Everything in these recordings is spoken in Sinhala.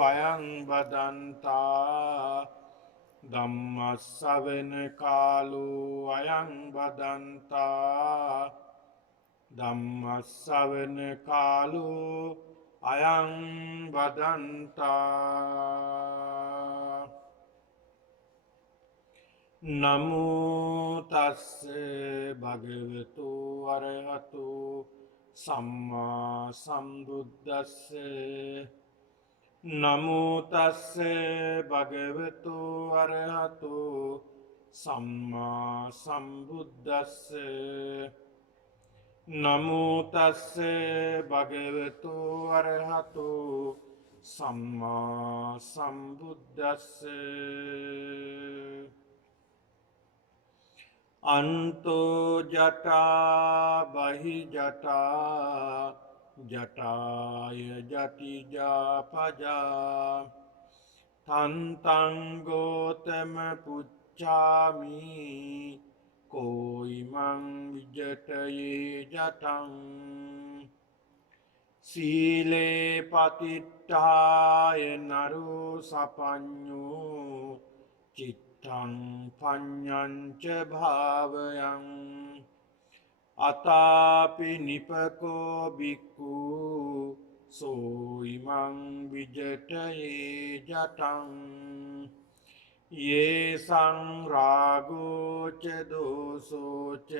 අයං බදන්තා ධම්මස්සවෙන කාලෝ අයං බදන්තා ධම්මස්සවෙන කාලෝ අයං බදන්තා නමෝ තස්ස භගවතු අරහතු සම්මා සම්බුද්දස්ස නමෝ තස්ස භගවතු අරහතු සම්මා සම්බුද්දස්ස නමෝ තස්ස භගවතු අරහතු සම්මා සම්බුද්දස්ස අන්තෝ ජටා බහි ජටා ජටාය ජටිජා පජා තන්තං ගෝතම පුච්චාමි කෝයිමං විජටයේ ජටං සීලේ පතිට්ඨාය නරෝ සපඤ්ඤෝ චිත්තං පඤ්ඤංච භාවයං අතාපි නිපකෝ බික්ඛු සෝයිමං විජටයේ ජටං යේ සංරාගෝච දෝසෝච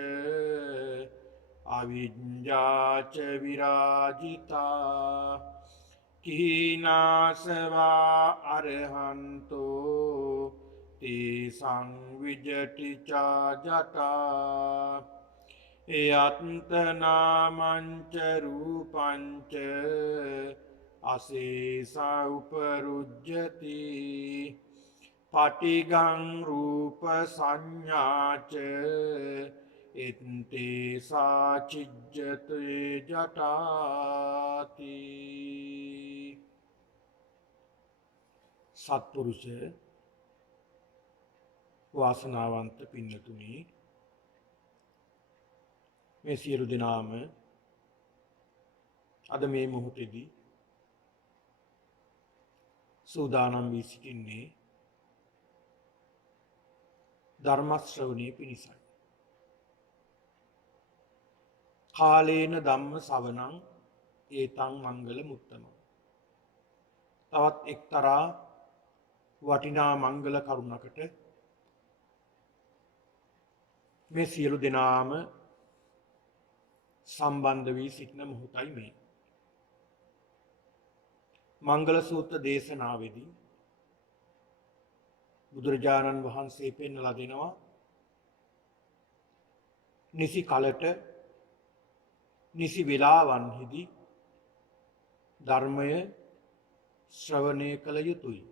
අවිඤ්ඤාච විරාජිතා කීනාසවා අරහන්තෝ තේ සංවිජටිචා ජටා යත්නාමංච රූපංච අසේසා උපරුජ්ජති පටිගං රූප සංඥාච ඉත්තේ සාචිජ්ජතේ ජටාති සත්පුරුෂ වාසනාවන්ත පින්නතුනි මේ සියලු දෙනාම අද මේ මොහොතේදී සූදානම් වී සිටින්නේ ධර්ම ශ්‍රවණයේ පිණිසයි. කාලේන ධම්ම ශ්‍රවණං ඒතං මංගල මුත්තම. තවත් එක්තරා වටිනා මංගල කරුණකට මේ සියලු දෙනාම සම්බන්ධ වී සිටින මොහොතයි මේ. මංගල සූත්‍ර දේශනාවේදී බුදුරජාණන් වහන්සේ පෙන්වලා දෙනවා නිසි කලට නිසි වේලාවන්හිදී ධර්මය ශ්‍රවණය කළ යුතුයි.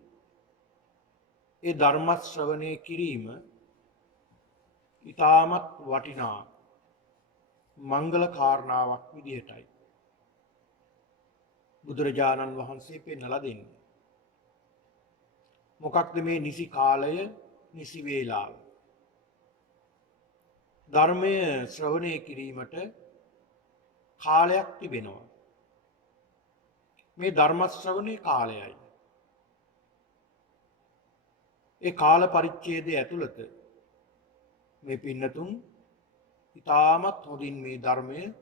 ඒ ධර්ම ශ්‍රවණය කිරීම ඊටමත් වටිනා මංගල කාරණාවක් විදිහටයි බුදුරජාණන් වහන්සේ පෙන්වලා දෙන්නේ. මොකක්ද මේ නිසි කාලය, නිසි වේලාව? ධර්මය ශ්‍රවණය කිරීමට කාලයක් තිබෙනවා. මේ ධර්ම ශ්‍රවණේ කාලයයි. ඒ කාල පරිච්ඡේදය ඇතුළත මේ පින්නතුන් ඊටමත් හොඳින් මේ ධර්මය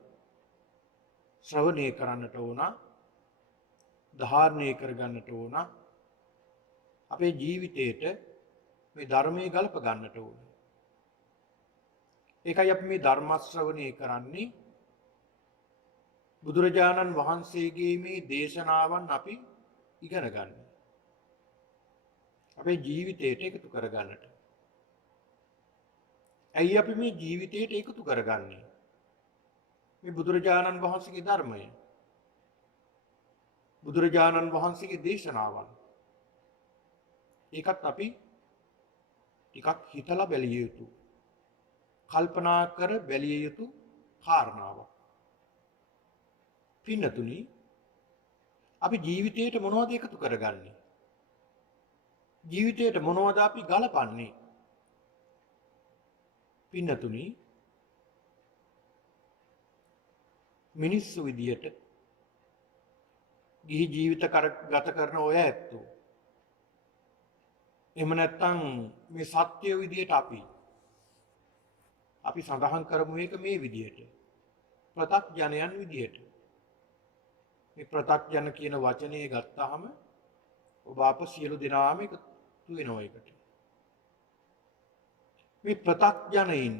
ශ්‍රවණය කරන්නට ඕන, ධාරණය කරගන්නට ඕන, අපේ ජීවිතයට මේ ධර්මයේ ගලප ගන්නට ඕන. ඒකයි අපි මේ ධර්ම ශ්‍රවණය කරන්නේ. බුදුරජාණන් වහන්සේගේ මේ දේශනාවන් අපි ඉගෙන ගන්න. අපේ ජීවිතයට එකතු කරගන්නට. ඇයි අපි මේ ජීවිතයට එකතු කරගන්නේ? මේ බුදුරජාණන් වහන්සේගේ ධර්මය, බුදුරජාණන් වහන්සේගේ දේශනාවන්. ඒකත් අපි ටිකක් හිතලා බැලිය යුතු, කල්පනා කර බැලිය යුතු කාරණාවක්. පින්නතුනි, අපි ජීවිතයට මොනවද එකතු කරගන්නේ? ජීවිතයට මොනවද අපි ගලපන්නේ? පින්නතුනි, මිනිස්සු විදියට ගිහි ජීවිත ගත කරන ඔය ඇත්තෝ. එහෙම නැත්නම් මේ සත්‍ය විදියට අපි සඳහන් කරමු එක මේ විදියට. ප්‍රතක්ජනයන් විදියට. මේ ප්‍රතක්ජන කියන වචනේ ගත්තාම ඔබ අප සියලු දෙනාම එකතු වෙනවා එකට. මේ ප්‍රතක්ජනයින්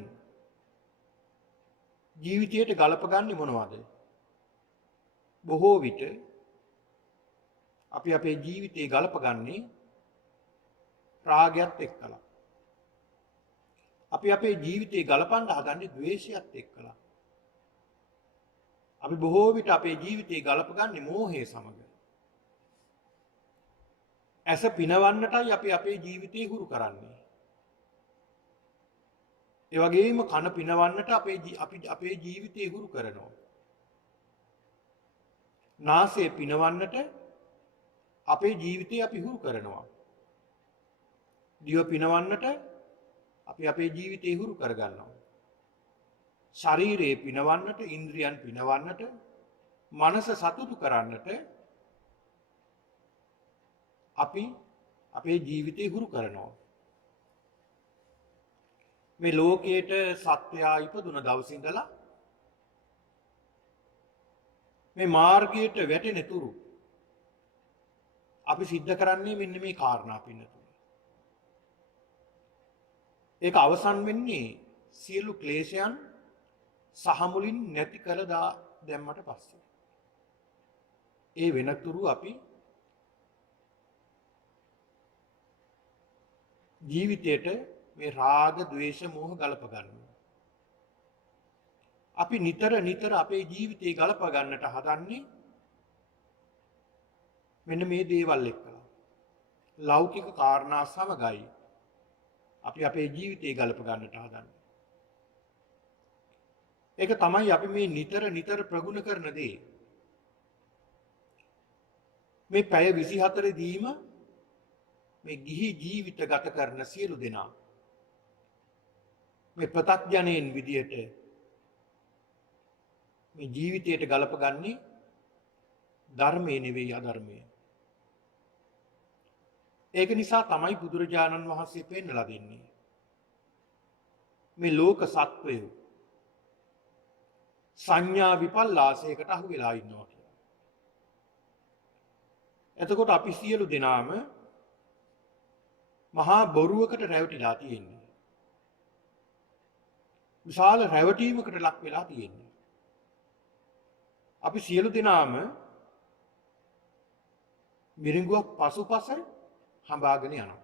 ජීවිතයට ගලපගන්නේ මොනවද? බොහෝ විට අපි අපේ ජීවිතේ ගලපගන්නේ රාගයත් එක්කලා. අපි අපේ ජීවිතේ ගලපන්න හදන්නේ ද්වේෂයත් එක්කලා. අපි බොහෝ විට අපේ ජීවිතේ ගලපගන්නේ මෝහය සමග. ඇස පිනවන්නටයි අපි අපේ ජීවිතේ හුරු කරන්නේ. ඒ වගේම කන පිනවන්නට අපි අපේ ජීවිතේ හුරු කරනවා. නාසය පිනවන්නට අපේ ජීවිතේ අපි හුරු කරනවා. දිව පිනවන්නට අපි අපේ ජීවිතේ හුරු කරගන්නවා. ශරීරය පිනවන්නට, ඉන්ද්‍රියන් පිනවන්නට, මනස සතුටු කරන්නට අපි අපේ ජීවිතේ හුරු කරනවා. මේ ලෝකයේට සත්වයා ඉපදුන දවසේ ඉඳලා මේ මාර්ගයට වැටෙන තුරු අපි සිද්ධ කරන්නේ මෙන්න මේ කාරණා පින්නතුනි. ඒක අවසන් වෙන්නේ සියලු ක්ලේශයන් සහ මුලින් නැති කර දැම්මට පස්සේ. ඒ වෙනතුරු අපි ජීවිතයට මේ රාග, ద్వේෂ, මෝහ ගලප ගන්නවා. අපි නිතර අපේ ජීවිතේ ගලප ගන්නට හදන්නේ මෙන්න මේ දේවල් එක්කලා. ලෞකික කාරණා සමගයි අපි අපේ ජීවිතේ ගලප ගන්නට හදන්නේ. ඒක තමයි අපි මේ නිතර ප්‍රගුණ කරන දේ. මේ පැය 24 දීම මේ ගිහි ජීවිත ගත කරන සියලු දෙනා මේ ප්‍රතක්ජනයන් විදියට මේ ජීවිතයට ගලපගන්නේ ධර්මයේ නෙවෙයි අධර්මයේ. ඒක නිසා තමයි බුදුරජාණන් වහන්සේ පෙන්නලා දෙන්නේ මේ ලෝක සත්වය සංඥා විපල්ලාසයකට අහු වෙලා ඉන්නවා කියලා. එතකොට අපි සියලු දෙනාම මහා බොරුවකට රැවටිලා තියෙන්නේ. විශාල රැවටීමකට ලක් වෙලා තියෙන්නේ. අපි සියලු දෙනාම මිරිඟුවක් පසුපස හඹාගෙන යනවා.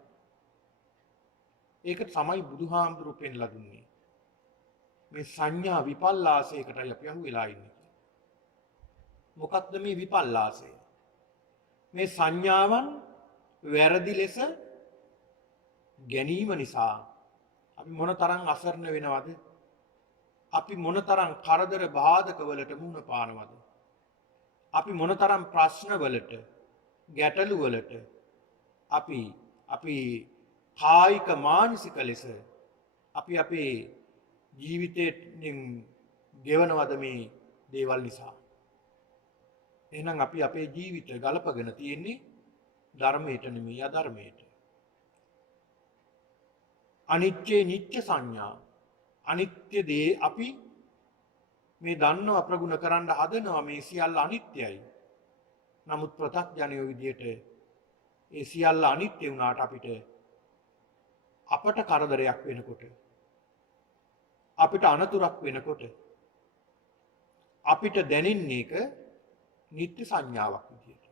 ඒක තමයි බුදුහාමුදුරු පෙන්ලා දුන්නේ. මේ සංඥා විපල්ලාසයකටයි අපි අහු වෙලා ඉන්නේ. මොකක්ද මේ විපල්ලාසය? මේ සංඥාවන් වැරදි ලෙස ගැනීම නිසා අපි මොනතරම් අසරණ වෙනවද? අපි මොනතරම් කරදර බාධක වලට මුහුණ පානවද? අපි මොනතරම් ප්‍රශ්න වලට, ගැටලු වලට අපි කායික මානසික ලෙස අපි අපේ ජීවිතයෙන් ගෙවනවද මේ දේවල් නිසා? එහෙනම් අපි අපේ ජීවිත ගලපගෙන තියෙන්නේ ධර්මයට නෙමෙයි අධර්මයට. අනිත්‍ය නිත්‍ය සංඥා අනිත්‍ය දේ අපි මේ දන්නව ප්‍රගුණ කරන්න හදනවා මේ සියල්ල අනිත්‍යයි. නමුත් ප්‍රත්‍යඥයෝ විදියට ඒ සියල්ල අනිත්‍ය වුණාට අපට කරදරයක් වෙනකොට අපිට අනතුරක් වෙනකොට අපිට දැනෙන්නේ එක නිත්‍ය සංඥාවක් විදියට.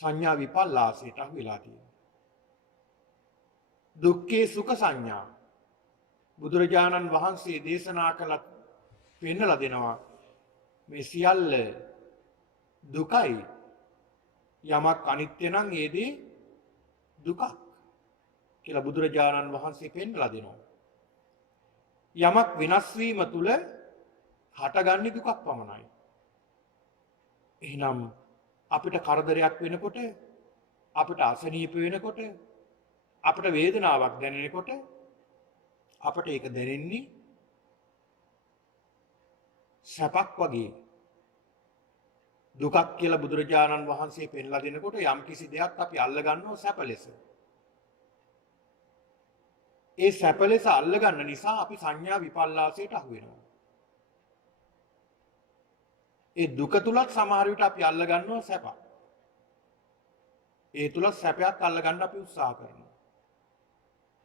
සංඥා විපල්ලාසයට අහු වෙලා තියෙනවා. දුක්ඛේ සුඛ සංඥා බුදුරජාණන් වහන්සේ දේශනා කළත් පෙන්නලා දෙනවා මේ සියල්ල දුකයි. යමක් අනිත්‍ය නම් ඒ දේ දුකක් කියලා බුදුරජාණන් වහන්සේ පෙන්නලා දෙනවා. යමක් විනාශ වීම තුල හටගන්නේ දුකක් පමණයි. එහෙනම් අපිට කරදරයක් වෙනකොට, අපිට අසනීප වෙනකොට, අපිට වේදනාවක් දැනෙනකොට අපට ඒක දැනෙන්නේ සැපක් වගේ. දුකක් කියලා බුදුරජාණන් වහන්සේ පෙන්ලා දෙනකොට යම් කිසි දෙයක් අපි අල්ල ගන්නවා සැප ලෙස. ඒ සැප ලෙස අල්ල ගන්න නිසා අපි සංඥා විපල්ලාසයට අහු වෙනවා. ඒ දුක තුලත් සමහර විට අපි අල්ල ගන්නවා සැප. ඒ තුල සැපයක් අල්ල ගන්න අපි උත්සාහ කරනවා.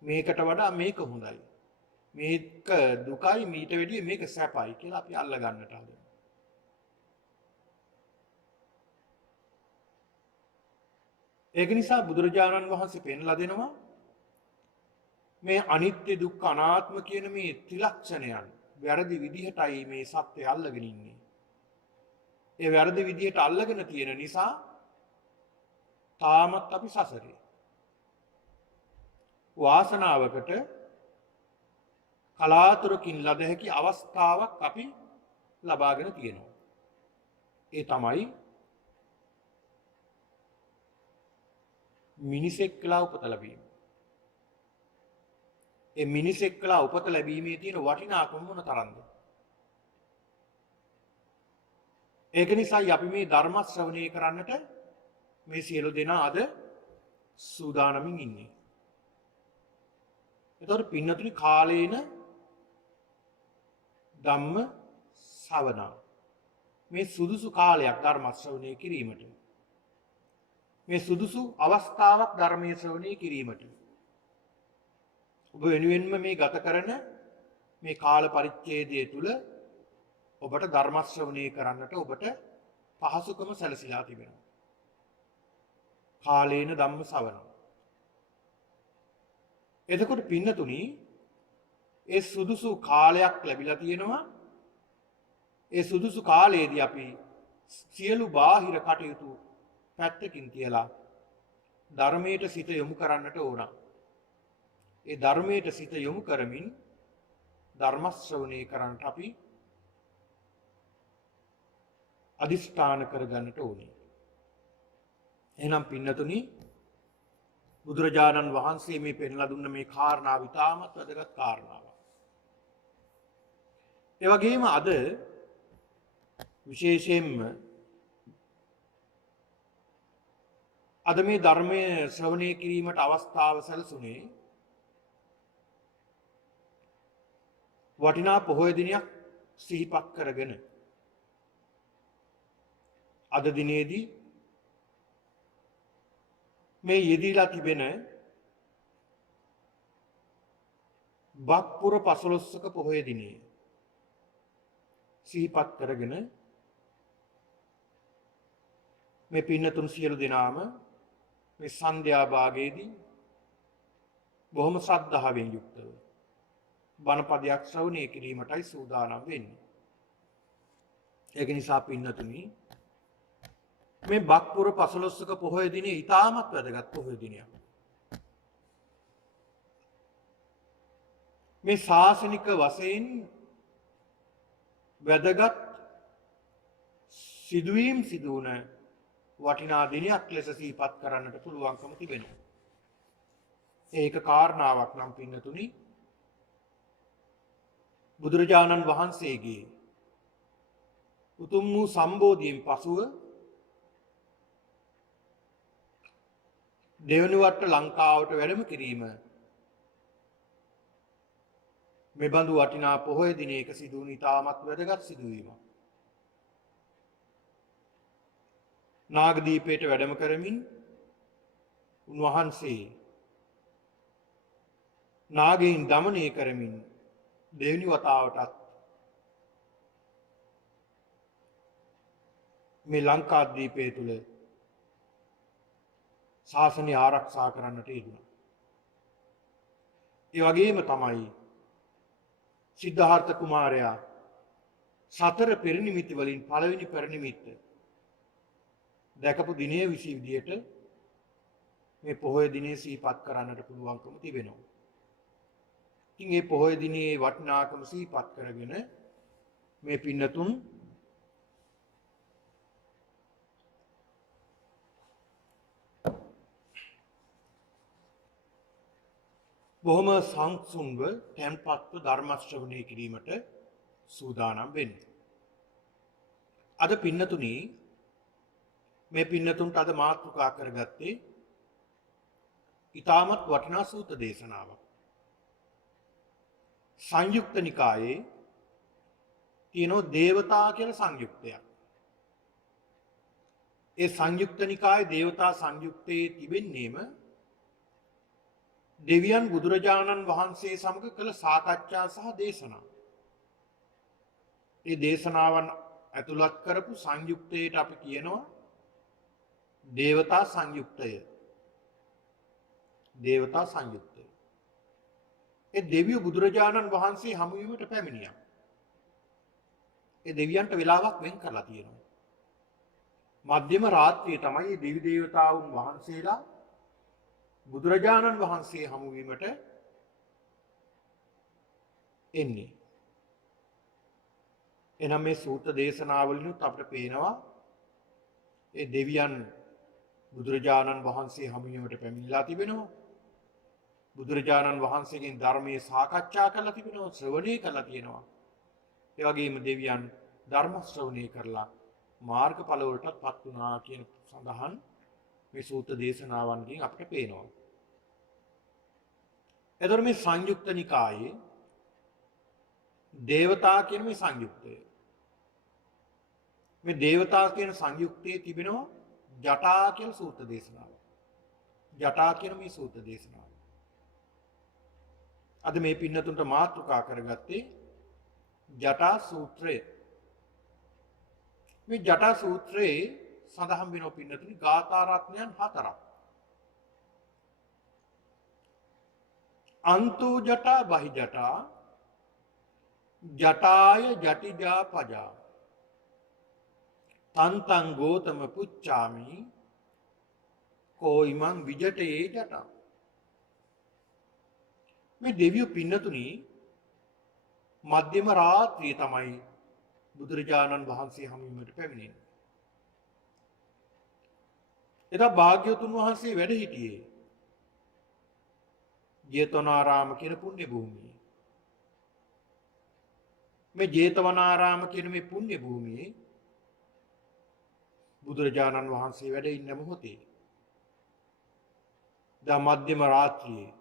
මේකට වඩා මේක හොඳයි. මේක දුකයි මීට වැඩිය මේක සැපයි කියලා අපි අල්ල ගන්නට හදනවා. ඒක නිසා බුදුරජාණන් වහන්සේ පෙන්ලා දෙනවා මේ අනිත්‍ය දුක්ඛ අනාත්ම කියන මේ ත්‍රිලක්ෂණයන් වැරදි විදිහටයි මේ සත්‍යය අල්ලගෙන ඉන්නේ. ඒ වැරදි විදිහට අල්ලගෙන තියෙන නිසා තාමත් අපි සසරේ. වාසනාවකට කලාතුරකින් ලද හැකි අවස්ථාවක් අපි ලබාගෙන තියෙනවා. ඒ තමයි මිනිසෙක් කියලා උපත ලැබීම. ඒ මිනිසෙක් කියලා උපත ලැබීමේ තියෙන වටිනාකම මොන තරම්ද? ඒක නිසායි අපි මේ ධර්ම ශ්‍රවණය කරන්නට මේ සියලු දෙනා අද සූදානමින් ඉන්නේ. එතකොට පින්නතුනි කාලේන ධම්ම ශ්‍රවණ මේ සුදුසු කාලයක් ධර්ම ශ්‍රවණය කිරීමට. මේ සුදුසු අවස්ථාවක් ධර්මයේ ශ්‍රවණය කිරීමට. ඔබ වෙනුවෙන්ම මේ ගත කරන මේ කාල පරිච්ඡේදය තුල ඔබට ධර්ම ශ්‍රවණය කරන්නට ඔබට පහසුකම සැලසීලා තිබෙනවා. කාලේන ධම්ම ශ්‍රවණ. එතකොට පින්නතුනි ඒ සුදුසු කාලයක් ලැබිලා තියෙනවා. ඒ සුදුසු කාලයේදී අපි සියලු බාහිර කටයුතු පැත්තකින් තියලා ධර්මයට සිත යොමු කරන්නට ඕන. ඒ ධර්මයට සිත යොමු කරමින් ධර්ම ශ්‍රවණය කරන්නට අපි අදිෂ්ඨාන කරගන්නට ඕනේ. එහෙනම් පින්නතුනි බුදුරජාණන් වහන්සේ මේ පෙන්ලා දුන්න මේ කාරණාව ඉතාමත් වැදගත් කාරණාවක්. ඒ වගේම අද විශේෂයෙන්ම අද මේ ධර්මයේ ශ්‍රවණය කිරීමට අවස්ථාව සැලසුනේ වටිනා පොහොය දිනයක් සිහිපත් කරගෙන අද දිනේදී මේ යෙදීලා තිබෙන බක්පුර 15ක පොහොය දිනේ සිහිපත් කරගෙන මේ පින්නතුන් සියලු දෙනාම මේ සන්ධ්‍යා භාගයේදී බොහොම ශ්‍රද්ධාවෙන් යුක්තව බණපදයක් ශ්‍රවණය කිරීමටයි සූදානම් වෙන්නේ. ඒක නිසා පින්නතුනි මේ බක්පුර 15ක පොහොය දිනේ ඉතාමත් වැදගත් පොහොය දිනයක්. මේ ශාසනික වශයෙන් වැදගත් සිදුවීම් සිදුවන වටිනා දිනයක් ලෙස සිහිපත් කරන්නට පුළුවන්කම තිබෙනවා. ඒක කාරණාවක් නම් පින්නතුනි බුදුරජාණන් වහන්සේගේ උතුම් වූ සම්බෝධියෙන් පසුව දෙවනුවට ලංකාවට වැඩම කිරීම මෙබඳු වටිනා පොහොය දිනයක සිදුවන ඉතාමත් වැදගත් සිදුවීමක්. නාගදීපයට වැඩම කරමින් උන්වහන්සේ නාගයන් දමනය කරමින් දෙවනි වතාවටත් මේ ලංකාද්වීපය තුළ ශාසනය ආරක්ෂා කරන්නට යෙදුණා. ඒ වගේම තමයි සිද්ධාර්ථ කුමාරයා සතර පෙරනිමිති වලින් පළවෙනි පෙරනිමිත්ත දැකපු දිනය විදියට මේ පොහොය දිනේ සිහිපත් කරන්නට පුළුවන්කම තිබෙනවා. ඉතින් මේ පොහොය දිනේ වටිනාකම සිහිපත් කරගෙන මේ පින්නතුන් බොහොම සංසුන්ව තැන්පත්ව ධර්ම ශ්‍රවණය කිරීමට සූදානම් වෙන්නේ. අද පින්නතුනි මේ පින්නතුන්ට අද මාතෘකා කරගත්තේ ඊටමත් වටිනා සූත්‍ර දේශනාවක්. සංයුක්ත නිකායේ තියෙන දේවතා කියලා සංයුක්තයක්. ඒ සංයුක්ත නිකායේ දේවතා සංයුක්තයේ තිබෙන්නේම දෙවියන් බුදුරජාණන් වහන්සේ සමග කළ සාකච්ඡා සහ දේශනා. ඒ දේශනාවන් ඇතුළත් කරපු සංයුක්තයට අපි කියනවා දේවතා සංයුක්තය. දේවතා සංයුක්තය. ඒ දෙවියෝ බුදුරජාණන් වහන්සේ හමු වීමට පැමිණියා. ඒ දෙවියන්ට වෙලාවක් වෙන් කරලා තියෙනවා. මධ්‍යම රාත්‍රියේ තමයි මේ දෙවි දේවතාවුන් වහන්සේලා බුදුරජාණන් වහන්සේ හමු වීමට එන්නේ. එනම් මේ සූත්‍ර දේශනාවලිනුත් අපිට පේනවා ඒ දෙවියන් බුදුරජාණන් වහන්සේ හමු වීමට පැමිණලා තිබෙනවා. බුදුරජාණන් වහන්සේගෙන් ධර්මයේ සාකච්ඡා කරලා තිබෙනවා, ශ්‍රවණය කරලා තියෙනවා. ඒ වගේම දෙවියන් ධර්ම ශ්‍රවණය කරලා මාර්ගඵල වලටපත් වුණා කියන සඳහන් මේ සූත්‍ර දේශනාවන්ගෙන් අපිට පේනවා. එතකොට මේ සංයුක්ත නිකායේ දේවතා කියන මේ සංයුක්තය. මේ දේවතා කියන සංයුක්තයේ තිබෙනවා ජටා කියන සූත්‍ර දේශනාව. ජටා කියන මේ සූත්‍ර දේශනාව. අද මේ පින්නතුන්ට මාතෘකා කරගත්තේ ජටා සූත්‍රය. මේ ජටා සූත්‍රයේ සඳහන් වෙන පින්නතුනි ගාථා රත්නයන් 4ක්. අන්තෝ ජටා බහි ජටා ජටාය ජටිජා පජා තන්තං ගෝතම පුච්චාමි කෝයිමං විජටේ ජටා. මේ දෙවියෝ පින්නතුනි මධ්‍යම රාත්‍රියේ තමයි බුදුරජාණන් වහන්සේ හමු වීමට පැමිණෙන්නේ. එදා භාග්‍යවතුන් වහන්සේ වැඩ සිටියේ ජේතවනාරාම කියන පුණ්‍ය භූමියේ. මේ ජේතවනාරාම කියන මේ පුණ්‍ය භූමියේ බුදුරජාණන් වහන්සේ වැඩ ඉන්න මොහොතේ දා මධ්‍යම රාත්‍රියේ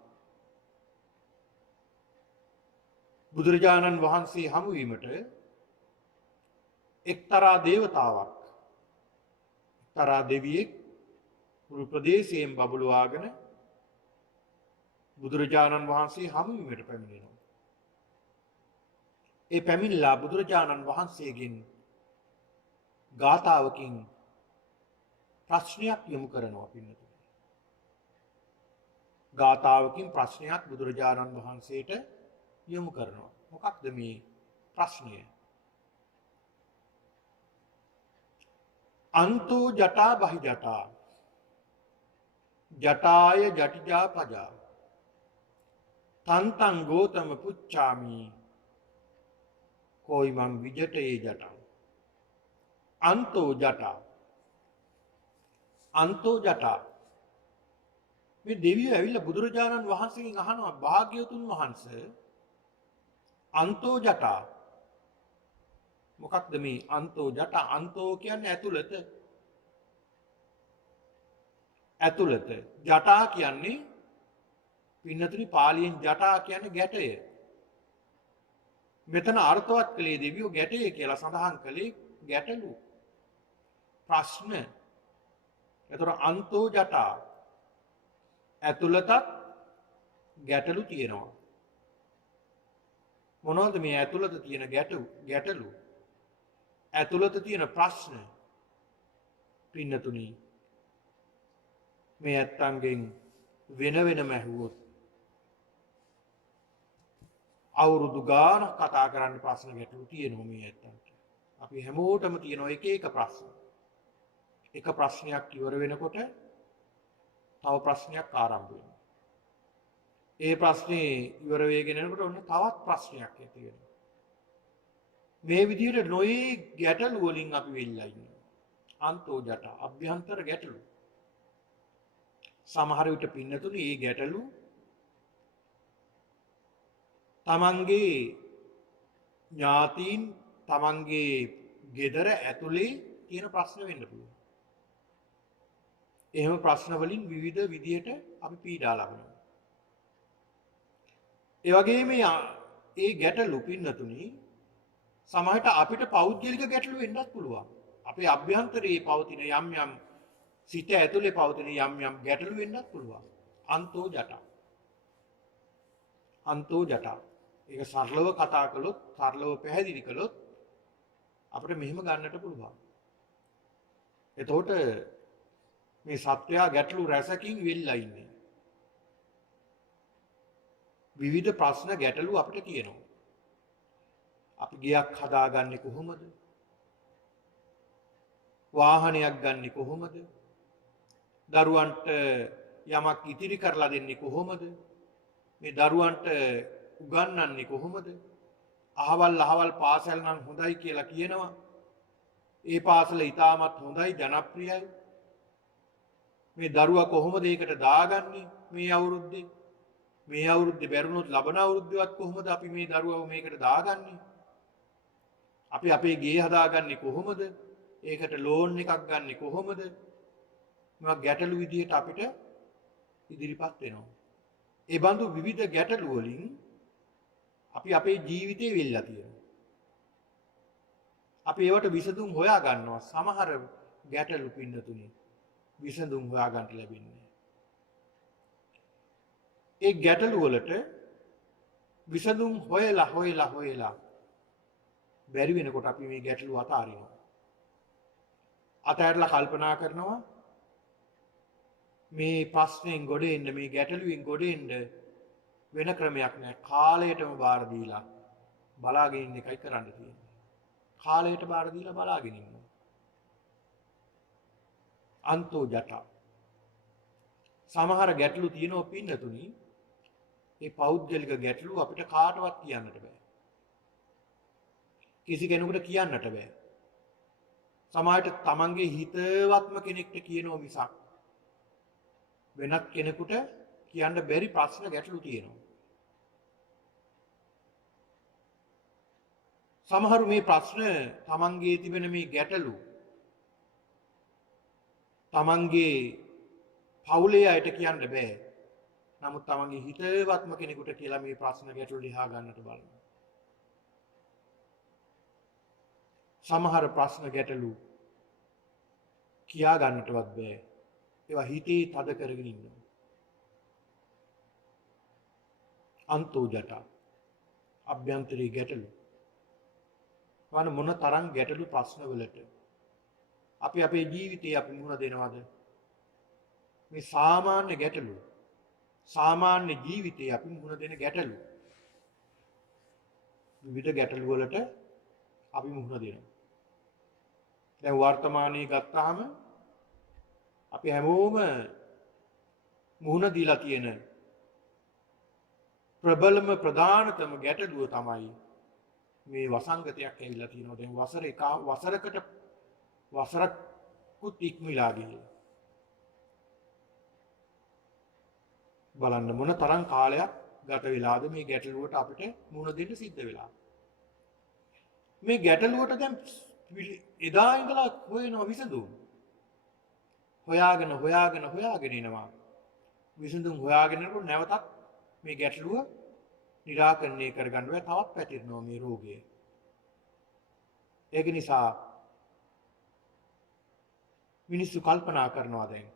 බුදුරජාණන් වහන්සේ හමු වීමට එක්තරා දේවතාවක්, එක්තරා දෙවියෙක් මුළු ප්‍රදේශයෙන් බබළුවාගෙන බුදුරජාණන් වහන්සේ හමු වීමට පැමිණෙනවා. ඒ පැමිණලා බුදුරජාණන් වහන්සේගෙන් ගාථාවකින් ප්‍රශ්නයක් යොමු කරනවා පින්නතුනි. ගාථාවකින් ප්‍රශ්නයක් බුදුරජාණන් වහන්සේට යොමු කරනවා. මොකක්ද මේ ප්‍රශ්නය? අන්තෝ ජටා බහි ජටා ජටාය ජටිජා පජා තන්තං ගෝතම පුච්චාමි කෝයිමං විජටේ ජටා. අන්තෝ ජටා, අන්තෝ ජටා. මේ දෙවියෝ ඇවිල්ලා බුදුරජාණන් වහන්සේගෙන් අහනවා භාග්‍යවතුන් වහන්සේ අන්තෝ ජටා. මොකක්ද මේ අන්තෝ ජටා? අන්තෝ කියන්නේ ඇතුළත. ඇතුළත. ජටා කියන්නේ පින්නතුනි පාලියෙන් ජටා කියන්නේ ගැටය. මෙතන අර්ථවත් කළේ දෙවියෝ ගැටය කියලා සඳහන් කළේ ගැටලු. ප්‍රශ්න. එතකොට අන්තෝ ජටා ඇතුළතත් ගැටලු තියෙනවා. මොනවද මේ ඇතුළත තියෙන ගැටලු? ඇතුළත තියෙන ප්‍රශ්න පින්නතුනි මේ ඇත්තන්ගෙන් වෙන වෙනම ඇහුවොත් අවුරුදු ගානක් කතා කරන්න ප්‍රශ්න ගැටලු තියෙනවා මේ ඇත්තන්ට. අපි හැමෝටම තියෙනවා එක එක ප්‍රශ්න. එක ප්‍රශ්නයක් ඉවර වෙනකොට තව ප්‍රශ්නයක් ආරම්භ වෙනවා. ඒ ප්‍රශ්නේ ඉවර වෙගෙන යනකොට ඔන්න තවත් ප්‍රශ්නයක් ඇති වෙනවා. මේ විදිහට නොයේ ගැටලු වලින් අපි වෙල්ලා ඉන්නවා. අන්තෝ ජටා අභ්‍යන්තර ගැටලු. සමහර විට පින්නතුනි මේ ගැටලු තමන්ගේ ඥාතීන් තමන්ගේ ගෙදර ඇතුලේ තියෙන ප්‍රශ්න වෙන්න පුළුවන්. එහෙම ප්‍රශ්න වලින් විවිධ විදියට අපි පීඩා ලබනවා. ඒ වගේම ඒ ගැටලු පින්නතුනි සමහරට අපිට පෞද්ගලික ගැටලු වෙන්නත් පුළුවන්. අපේ අභ්‍යන්තරයේ පවතින යම් යම් සිත ඇතුලේ පවතින යම් යම් ගැටලු වෙන්නත් පුළුවන්. අන්තෝ ජටා. අන්තෝ ජටා. ඒක සරලව කතා කළොත්, සරලව පැහැදිලි කළොත් අපිට මෙහෙම ගන්නට පුළුවන්. එතකොට මේ සත්වයා ගැටලු රැසකින් වෙල්ලා ඉන්නේ. විවිධ ප්‍රශ්න ගැටලු අපිට කියනවා. අපි ගයක් හදාගන්නේ කොහොමද? වාහනයක් ගන්නේ කොහොමද? දරුවන්ට යමක් ඉතිරි කරලා දෙන්නේ කොහොමද? මේ දරුවන්ට උගන්වන්නේ කොහොමද? අහවල් පාසල් නම් හොඳයි කියලා කියනවා. ඒ පාසල ඉතාමත් හොඳයි, ජනප්‍රියයි. මේ දරුවා කොහොමද ඒකට දාගන්නේ මේ අවුරුද්දේ? මේ අවුරුද්දේ බැරුණොත් ලබන අවුරුද්දේවත් කොහොමද අපි මේ දරුවව මේකට දාගන්නේ? අපි අපේ ගේ හදාගන්නේ කොහොමද? ඒකට ලෝන් එකක් ගන්නෙ කොහොමද? මේවා ගැටලු විදියට අපිට ඉදිරිපත් වෙනවා. ඒ බඳු විවිධ ගැටලු වලින් අපි අපේ ජීවිතේ වෙල්ලා තියෙනවා. අපි ඒවට විසඳුම් හොයා ගන්නවා. සමහර ගැටලු පින්නතුනේ විසඳුම් හොයා ගන්න ලැබෙන්නේ. ඒ ගැටලු වලට විසඳුම් හොයලා බැරි වෙනකොට අපි මේ ගැටලු අතාරිනවා. අතහැරලා කල්පනා කරනවා මේ ප්‍රශ්නෙන් ගොඩ එන්න, මේ ගැටලුවෙන් ගොඩ එන්න වෙන ක්‍රමයක් නැහැ. කාලයටම බාර දීලා බලාගෙන ඉන්න එකයි කරන්න තියෙන්නේ. කාලයට බාර දීලා බලාගෙන ඉන්න. අන්තෝ ජටා. සමහර ගැටලු තියෙනවා පින්නතුනි. මේ පෞද්ගලික ගැටලු අපිට කාටවත් කියන්නට බෑ. කිසි කෙනෙකුට කියන්නට බෑ. සමහරට තමන්ගේ හිතවත්ම කෙනෙක්ට කියනවා මිසක් වෙනත් කෙනෙකුට කියන්න බැරි ප්‍රශ්න ගැටලු තියෙනවා. සමහරු මේ ප්‍රශ්න තමන්ගේ තිබෙන මේ ගැටලු තමන්ගේ පවුලේ අයට කියන්න බෑ. නමුත් තමන්ගේ හිතවත්ම කෙනෙකුට කියලා මේ ප්‍රශ්න ගැටලු ලියා ගන්නට බලනවා. සමහර ප්‍රශ්න ගැටලු කියා ගන්නටවත් බෑ. ඒවා හිතේ තද කරගෙන ඉන්නවා. අන්තෝ ජටා. අභ්‍යන්තරී ගැටලු. මොන තරම් ගැටලු ප්‍රශ්න වලට අපි අපේ ජීවිතේ අපි මුහුණ දෙනවද? මේ සාමාන්‍ය ගැටලු. සාමාන්‍ය ජීවිතේ අපි මුහුණ දෙන ගැටලු. විවිධ ගැටලු වලට අපි මුහුණ දෙනවා. දැන් වර්තමානයේ ගත්තාම අපි හැමෝම මුහුණ දීලා තියෙන ප්‍රබලම ප්‍රධානතම ගැටලුව තමයි මේ වසංගතයක් ඇවිල්ලා තියෙනවා. දැන් වසරකුත් ඉක්මලා ගිහිල්ලා. බලන්න මොන තරම් කාලයක් ගත වෙලාද මේ ගැටලුවට අපිට මුහුණ දෙන්න සිද්ධ වෙලා. මේ ගැටලුවට දැන් එදා ඉඳලා හොයනවා විසඳුම්. හොයාගෙන එනවා. විසඳුම් හොයාගෙන නැවතත් මේ ගැටලුව निराකරණය කරගන්න බෑ. තවත් පැතිරෙනවා මේ රෝගය. ඒක නිසා මිනිස්සු කල්පනා කරනවා දැන්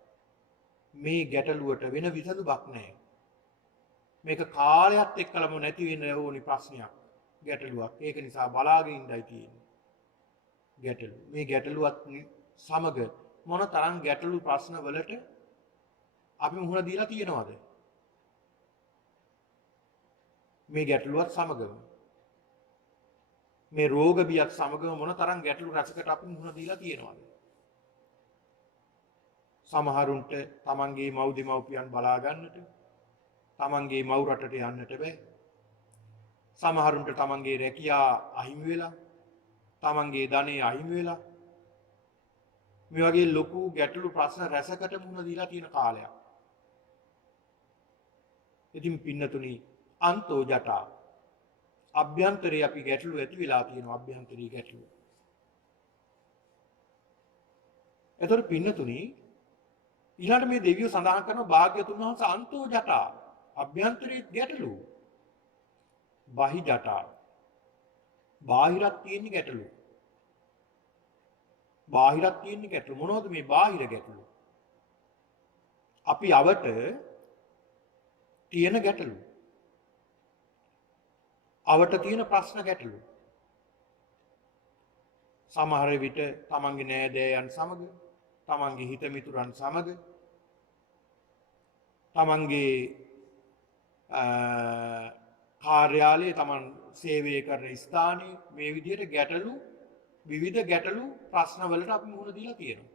මේ ගැටලුවට වෙන විසඳුමක් නැහැ. මේක කාලයත් එක්කලම නැති වෙන ඕනි ප්‍රශ්නයක්. ගැටලුවක්. ඒක නිසා බලාගෙන ඉඳයි තියෙන්නේ. ගැටලු. මේ ගැටලුවත් සමග මොන තරම් ගැටලු ප්‍රශ්න වලට අපි මුහුණ දීලා තියෙනවද? මේ ගැටලුවත් සමගම මේ රෝග බියත් සමගම මොන තරම් ගැටලු රසකට අපි මුහුණ දීලා තියෙනවද? සමහරුන්ට තමන්ගේ මව් දෙමව්පියන් බලා ගන්නට, තමන්ගේ මව් රටට යන්නට බෑ. සමහරුන්ට තමන්ගේ රැකියා අහිමි වෙලා, තමන්ගේ ධනෙ අහිමි වෙලා මේ වගේ ලොකු ගැටලු ප්‍රශ්න රැසකට මුහුණ දීලා තියෙන කාලයක්. ඉතින් පින්නතුනි අන්තෝ ජටා අභ්‍යන්තරේ අපි ගැටලු ඇති වෙලා තියෙනවා. අභ්‍යන්තරී ගැටලු. එතකොට පින්නතුනි ඊළඟ මේ දෙවියෝ සඳහන් කරන භාග්‍යතුන් වහන්සේ අන්තෝ ජටා අභ්‍යන්තරයේ ගැටලු. බහි ජටා බාහිරත් තියෙන ගැටලු. බාහිරත් තියෙන ගැටලු. මොනවද මේ බාහිර ගැටලු? අපි අවට තියෙන ගැටලු. අවට තියෙන ප්‍රශ්න ගැටලු. සමහර විට තමන්ගේ නෑදෑයන් සමග, තමන්ගේ හිත මිතුරන් සමග, තමන්ගේ කාර්යාලයේ තමන් සේවය කරන ස්ථානයේ මේ විදිහට ගැටලු, විවිධ ගැටලු ප්‍රශ්න වලට අපි මුහුණ දීලා තියෙනවා.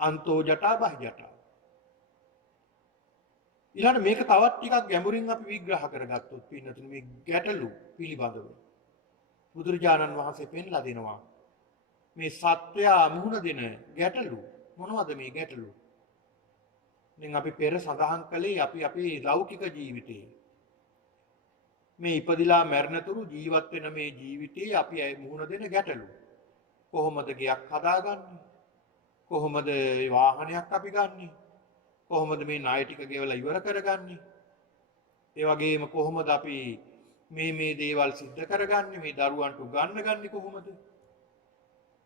අන්තෝ ජටා බහි ජටා. ඊළඟ මේක තවත් ටිකක් ගැඹුරින් අපි විග්‍රහ කරගත්තොත් පින්නතුනි මේ ගැටලු පිළිබඳව බුදුරජාණන් වහන්සේ පෙන්ලා දෙනවා. මේ සත්‍යය මුහුණ දෙන ගැටලු මොනවද මේ ගැටලු? දැන් අපි පෙර සඳහන් කළේ අපි අපේ ලෞකික ජීවිතේ මේ ඉපදිලා මැරෙනතුරු ජීවත් වෙන මේ ජීවිතේ අපි මුහුණ දෙන ගැටලු. කොහොමද ගෙයක් හදාගන්නේ? කොහොමද වාහනයක් අපි ගන්නෙ? කොහොමද මේ ණය ටික ගෙවලා ඉවර කරගන්නේ? ඒ වගේම කොහොමද අපි මේ දේවල් සිද්ධ කරගන්නේ? මේ දරුවන්ට උගන්වගන්නේ කොහොමද?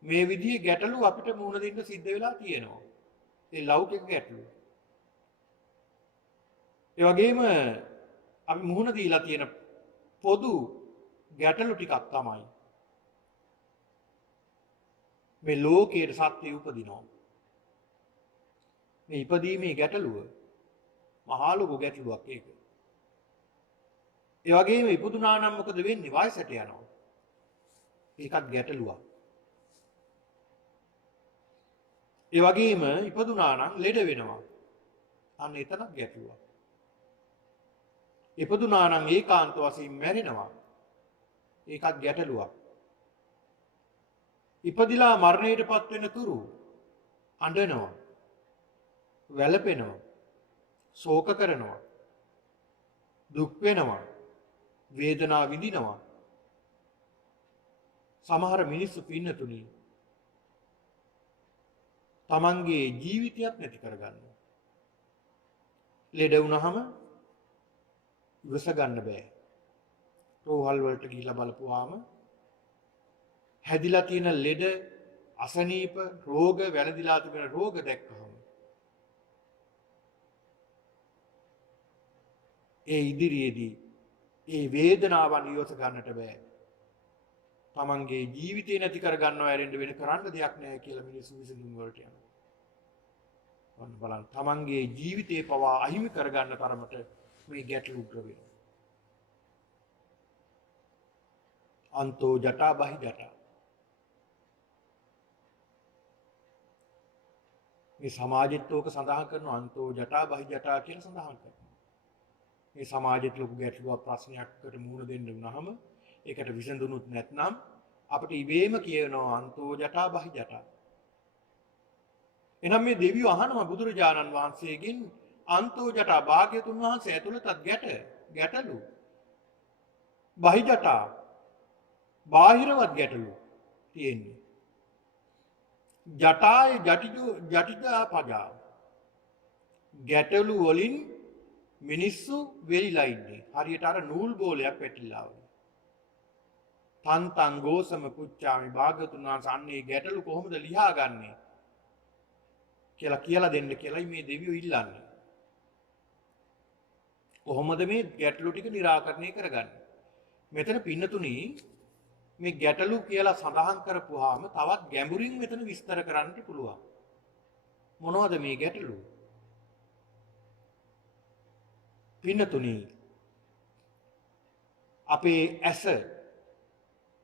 මේ විදිහේ ගැටලු අපිට මුහුණ දෙන්න සිද්ධ වෙලා තියෙනවා. ඒ ලෞකික ගැටලු. ඒ වගේම අපි මුහුණ දීලා තියෙන පොදු ගැටලු ටිකක් තමයි මේ ලෝකයේ සත්‍ය උපදිනවා. මේ ඉපදීමේ ගැටලුව මහා ලොකු ගැටලුවක් ඒක. ඒ වගේම ඉපදුනා නම් මොකද වෙන්නේ? වයසට යනවා. ඒකත් ගැටලුවක්. ඒ වගේම ඉපදුනා නම් ලෙඩ වෙනවා. අන්න එතනක් ගැටලුවක්. ඉපදුනා නම් ඒකාන්ත වශයෙන් මැරෙනවා. ඒකත් ගැටලුවක්. ඉපදිලා මරණයටපත් වෙන තුරු අඬනවා, වැළපෙනවා, ශෝක කරනවා, දුක් වෙනවා, වේදනාව විඳිනවා. සමහර මිනිස්සු පින්නතුනි තමන්ගේ ජීවිතයක් නැති කරගන්නවා. ලෙඩ වුණාම ඉවස ගන්න බෑ. රෝහල් වලට ගිහිල්ලා බලපුවාම හැදිලා තියෙන ලෙඩ, අසනීප, රෝග, වැළඳිලා තිබෙන රෝග දැක්කහම ඒ ඉදිරියේදී ඒ වේදනාවන් ඉවස ගන්නට බෑ. තමන්ගේ ජීවිතේ නැති කර ගන්නවා ඇරෙන්න වෙන කරන්න දෙයක් නැහැ කියලා මිනිස්සු විසඳුම් වලට යනවා. වන්න බලන්න තමන්ගේ ජීවිතේ පවා අහිමි කර ගන්න තරමට මේ ගැටලු උග්‍ර වෙනවා. අන්තෝ ජටා බහි ජටා. මේ සමාජෙත් ඕක සඳහන් කරනවා අන්තෝ ජටා බහි ජටා කියලා සඳහන් කරනවා. මේ සමාජෙත් ලොකු ගැටලුවක් ප්‍රශ්නයක්කට මුහුණ දෙන්න වුණාම ඒකට විසඳුනුත් නැත්නම් අපිට ඉබේම කියනවා අන්තෝ ජටා බහි ජටා. එනම් මේ දෙවියෝ අහනවා බුදුරජාණන් වහන්සේගෙන් අන්තෝ ජටා භාග්‍යතුන් වහන්සේ ඇතුළතත් ගැටලු. බහි ජටා බාහිරවත් ගැටලු තියෙන්නේ. ජටාය ජටිජා පජා. ගැටලු වලින් මිනිස්සු වෙලිලා ඉන්නේ. හරියට අර නූල් බෝලයක් වැටිලා වගේ. තන්තං ගෝසම පුච්චාමි භාග්‍යතුන් වහන්සේ අන්නේ ගැටලු කොහොමද ලියාගන්නේ කියලා දෙන්න කියලායි මේ දෙවියෝ ඉල්ලන්නේ. කොහොමද මේ ගැටලු ටික निराකරණය කරගන්නේ? මෙතන පින්නතුණි මේ ගැටලු කියලා සඳහන් කරපුවාම තවත් ගැඹුරින් මෙතන විස්තර කරන්න පුළුවන්. මොනවද මේ ගැටලු? පින්නතුණි අපේ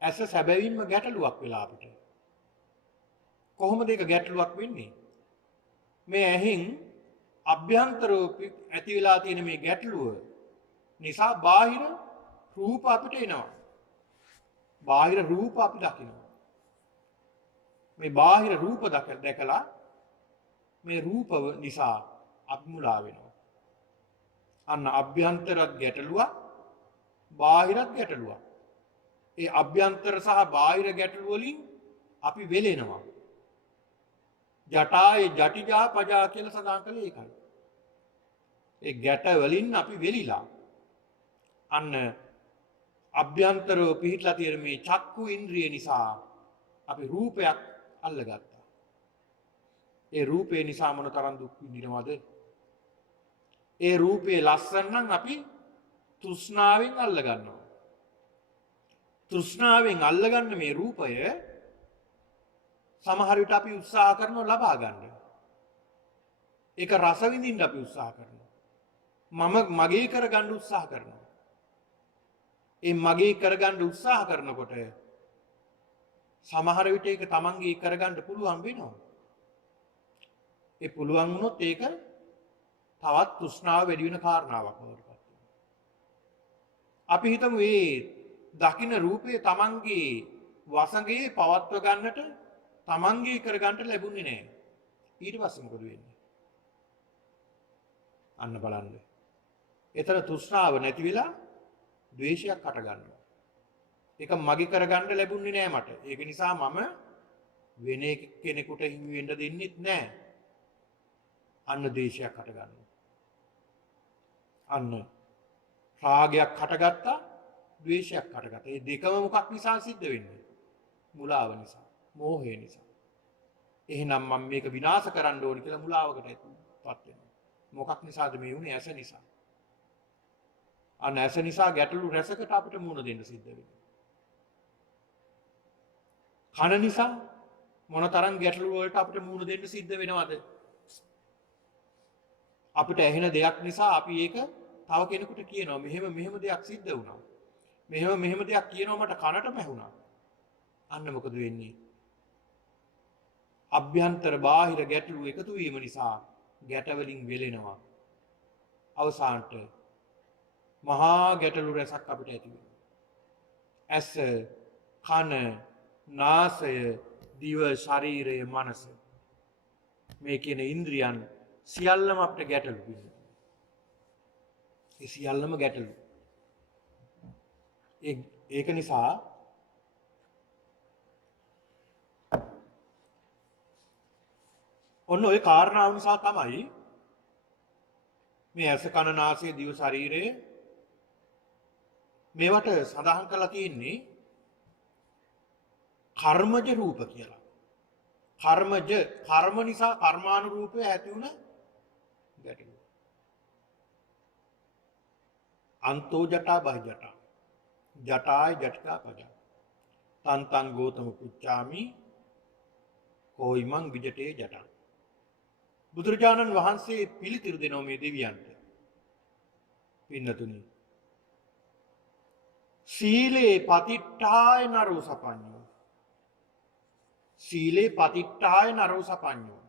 ඇස සැබවින්ම ගැටලුවක් වෙලා අපිට. කොහොමද ඒක ගැටලුවක් වෙන්නේ? මේ ඇහෙන් අභ්‍යන්තරව ඇති වෙලා තියෙන මේ ගැටලුව නිසා බාහිර රූප අපිට එනවා. බාහිර රූප අපි දකිනවා. මේ බාහිර රූප දැකලා මේ රූප නිසා අපි මුලා වෙනවා. අන්න අභ්‍යන්තරත් ගැටලුවක්, බාහිරත් ගැටලුවක්. ඒ අභ්‍යන්තර සහ බාහිර ගැටලු වලින් අපි වෙලෙනවා. ජටායේ ජටිජා පජා කියලා සඳහන් කළේ ඒකයි. ඒ ගැට වලින් අපි වෙලිලා අන්න අභ්‍යන්තරව පිහිටලා තියෙන මේ චක්කු ඉන්ද්‍රිය නිසා අපි රූපයක් අල්ලගත්තා. ඒ රූපේ නිසා මොන තරම් දුක් විඳිනවද? ඒ රූපේ ලස්සන නම් අපි තෘෂ්ණාවෙන් අල්ලගන්නවා. තෘෂ්ණාවෙන් අල්ලගන්න මේ රූපය සමහර විට අපි උත්සාහ කරනවා ලබා ගන්න. ඒක රස විඳින්න අපි උත්සාහ කරනවා. මම මගේ කරගන්න උත්සාහ කරනවා. ඒ මගේ කරගන්න උත්සාහ කරනකොට සමහර විට ඒක තමන්ගේ කරගන්න පුළුවන් වෙනවා. ඒ පුළුවන් වුණොත් ඒක තවත් තෘෂ්ණාව වැඩි වෙන කාරණාවක් බවට පත් වෙනවා. අපි හිතමු මේ දකින්න රූපේ තමන්ගේ වසඟේ පවත්ව ගන්නට තමන්ගේ කරගන්න ලැබුණේ නැහැ. ඊට පස්සේ මොකද වෙන්නේ? අන්න බලන්න. ඒතර තෘෂ්ණාව නැති වෙලා ද්වේෂයක් හට ගන්නවා. ඒක මගේ කරගන්න ලැබුණේ නෑ මට. ඒක නිසා මම වෙන කෙනෙකුට හිමි වෙන්න දෙන්නෙත් නෑ. අන්න ද්වේෂයක් හට ගන්නවා. අන්න රාගයක් හටගත්තා, ද්වේෂයක් හටගත්තා. මේ දෙකම මොකක් නිසා සිද්ධ වෙන්නේ? මුලාව නිසා, මෝහය නිසා. එහෙනම් මම මේක විනාශ කරන්න ඕනි කියලා මුලාවකටපත් වෙනවා. මොකක් නිසාද මේ වුනේ? ඇස නිසා. අන්න ඇස නිසා ගැටලු රැසකට අපිට මුහුණ දෙන්න සිද්ධ වෙනවා. කන නිසා මොනතරම් ගැටලු වලට අපිට මුහුණ දෙන්න සිද්ධ වෙනවද? අපිට ඇහෙන දෙයක් නිසා අපි ඒක තව කෙනෙකුට කියනවා මෙහෙම දෙයක් සිද්ධ වුණා. මෙහෙම දෙයක් කියනවා මට කනටම ඇහුණා. අන්න මොකද වෙන්නේ? අභ්‍යන්තර බාහිර ගැටලු එකතු වීම නිසා ගැටවලින් වෙලෙනවා. අවසානට මහා ගැටලු රැසක් අපිට ඇති වෙනවා. ඇස, කන, නාසය, දිව, ශරීරය, මනස. මේ කියන ඉන්ද්‍රියන් සියල්ලම අපිට ගැටලු වෙනවා. ඒ සියල්ලම ගැටලු. ඒක නිසා ඔන්න ඔය කාරණාව නිසා තමයි මේ ඇස, කන, නාසය, දිව, ශරීරය මේවට සඳහන් කරලා තියෙන්නේ කර්මජ රූප කියලා. කර්ම නිසා කර්මානුරූපය ඇති වුණ ගැටලුව. අන්තෝ ජටා බහි ජටා. ජටාය ජටිකා පජා. තන්තං ගෝතම පුච්චාමි කෝයිමං විජටේ ජටා. බුදුරජාණන් වහන්සේ පිළිතුරු දෙනවා මේ දෙවියන්ට. පින්නතුනි. සීලේ පතිට්ඨාය නරෝ සපඤ්ඤෝ. සීලේ පතිට්ඨාය නරෝ සපඤ්ඤෝ.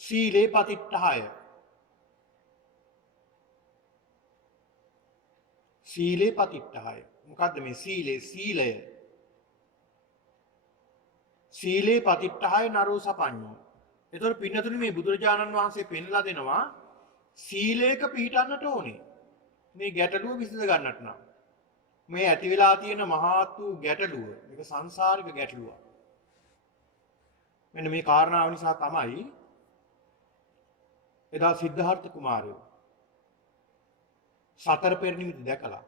සීලේ පතිට්ඨාය. සීලේ පතිට්ඨාය. මොකද්ද මේ සීලේ? සීලය. සීලේ පතිට්ඨාය නරෝ සපඤ්ඤෝ. එතකොට පින්නතුනි මේ බුදුරජාණන් වහන්සේ පෙන්ලා දෙනවා සීලයක පිළිටන්නට ඕනේ. මේ ගැටලුව විසඳ ගන්නට නම් මේ ඇති වෙලා තියෙන මහත් වූ ගැටලුව මේක සංසාරික ගැටලුවක්. මෙන්න මේ කාරණාව නිසා තමයි එදා සිද්ධාර්ථ කුමාරයෝ සතර පෙර නිමිති දැකලා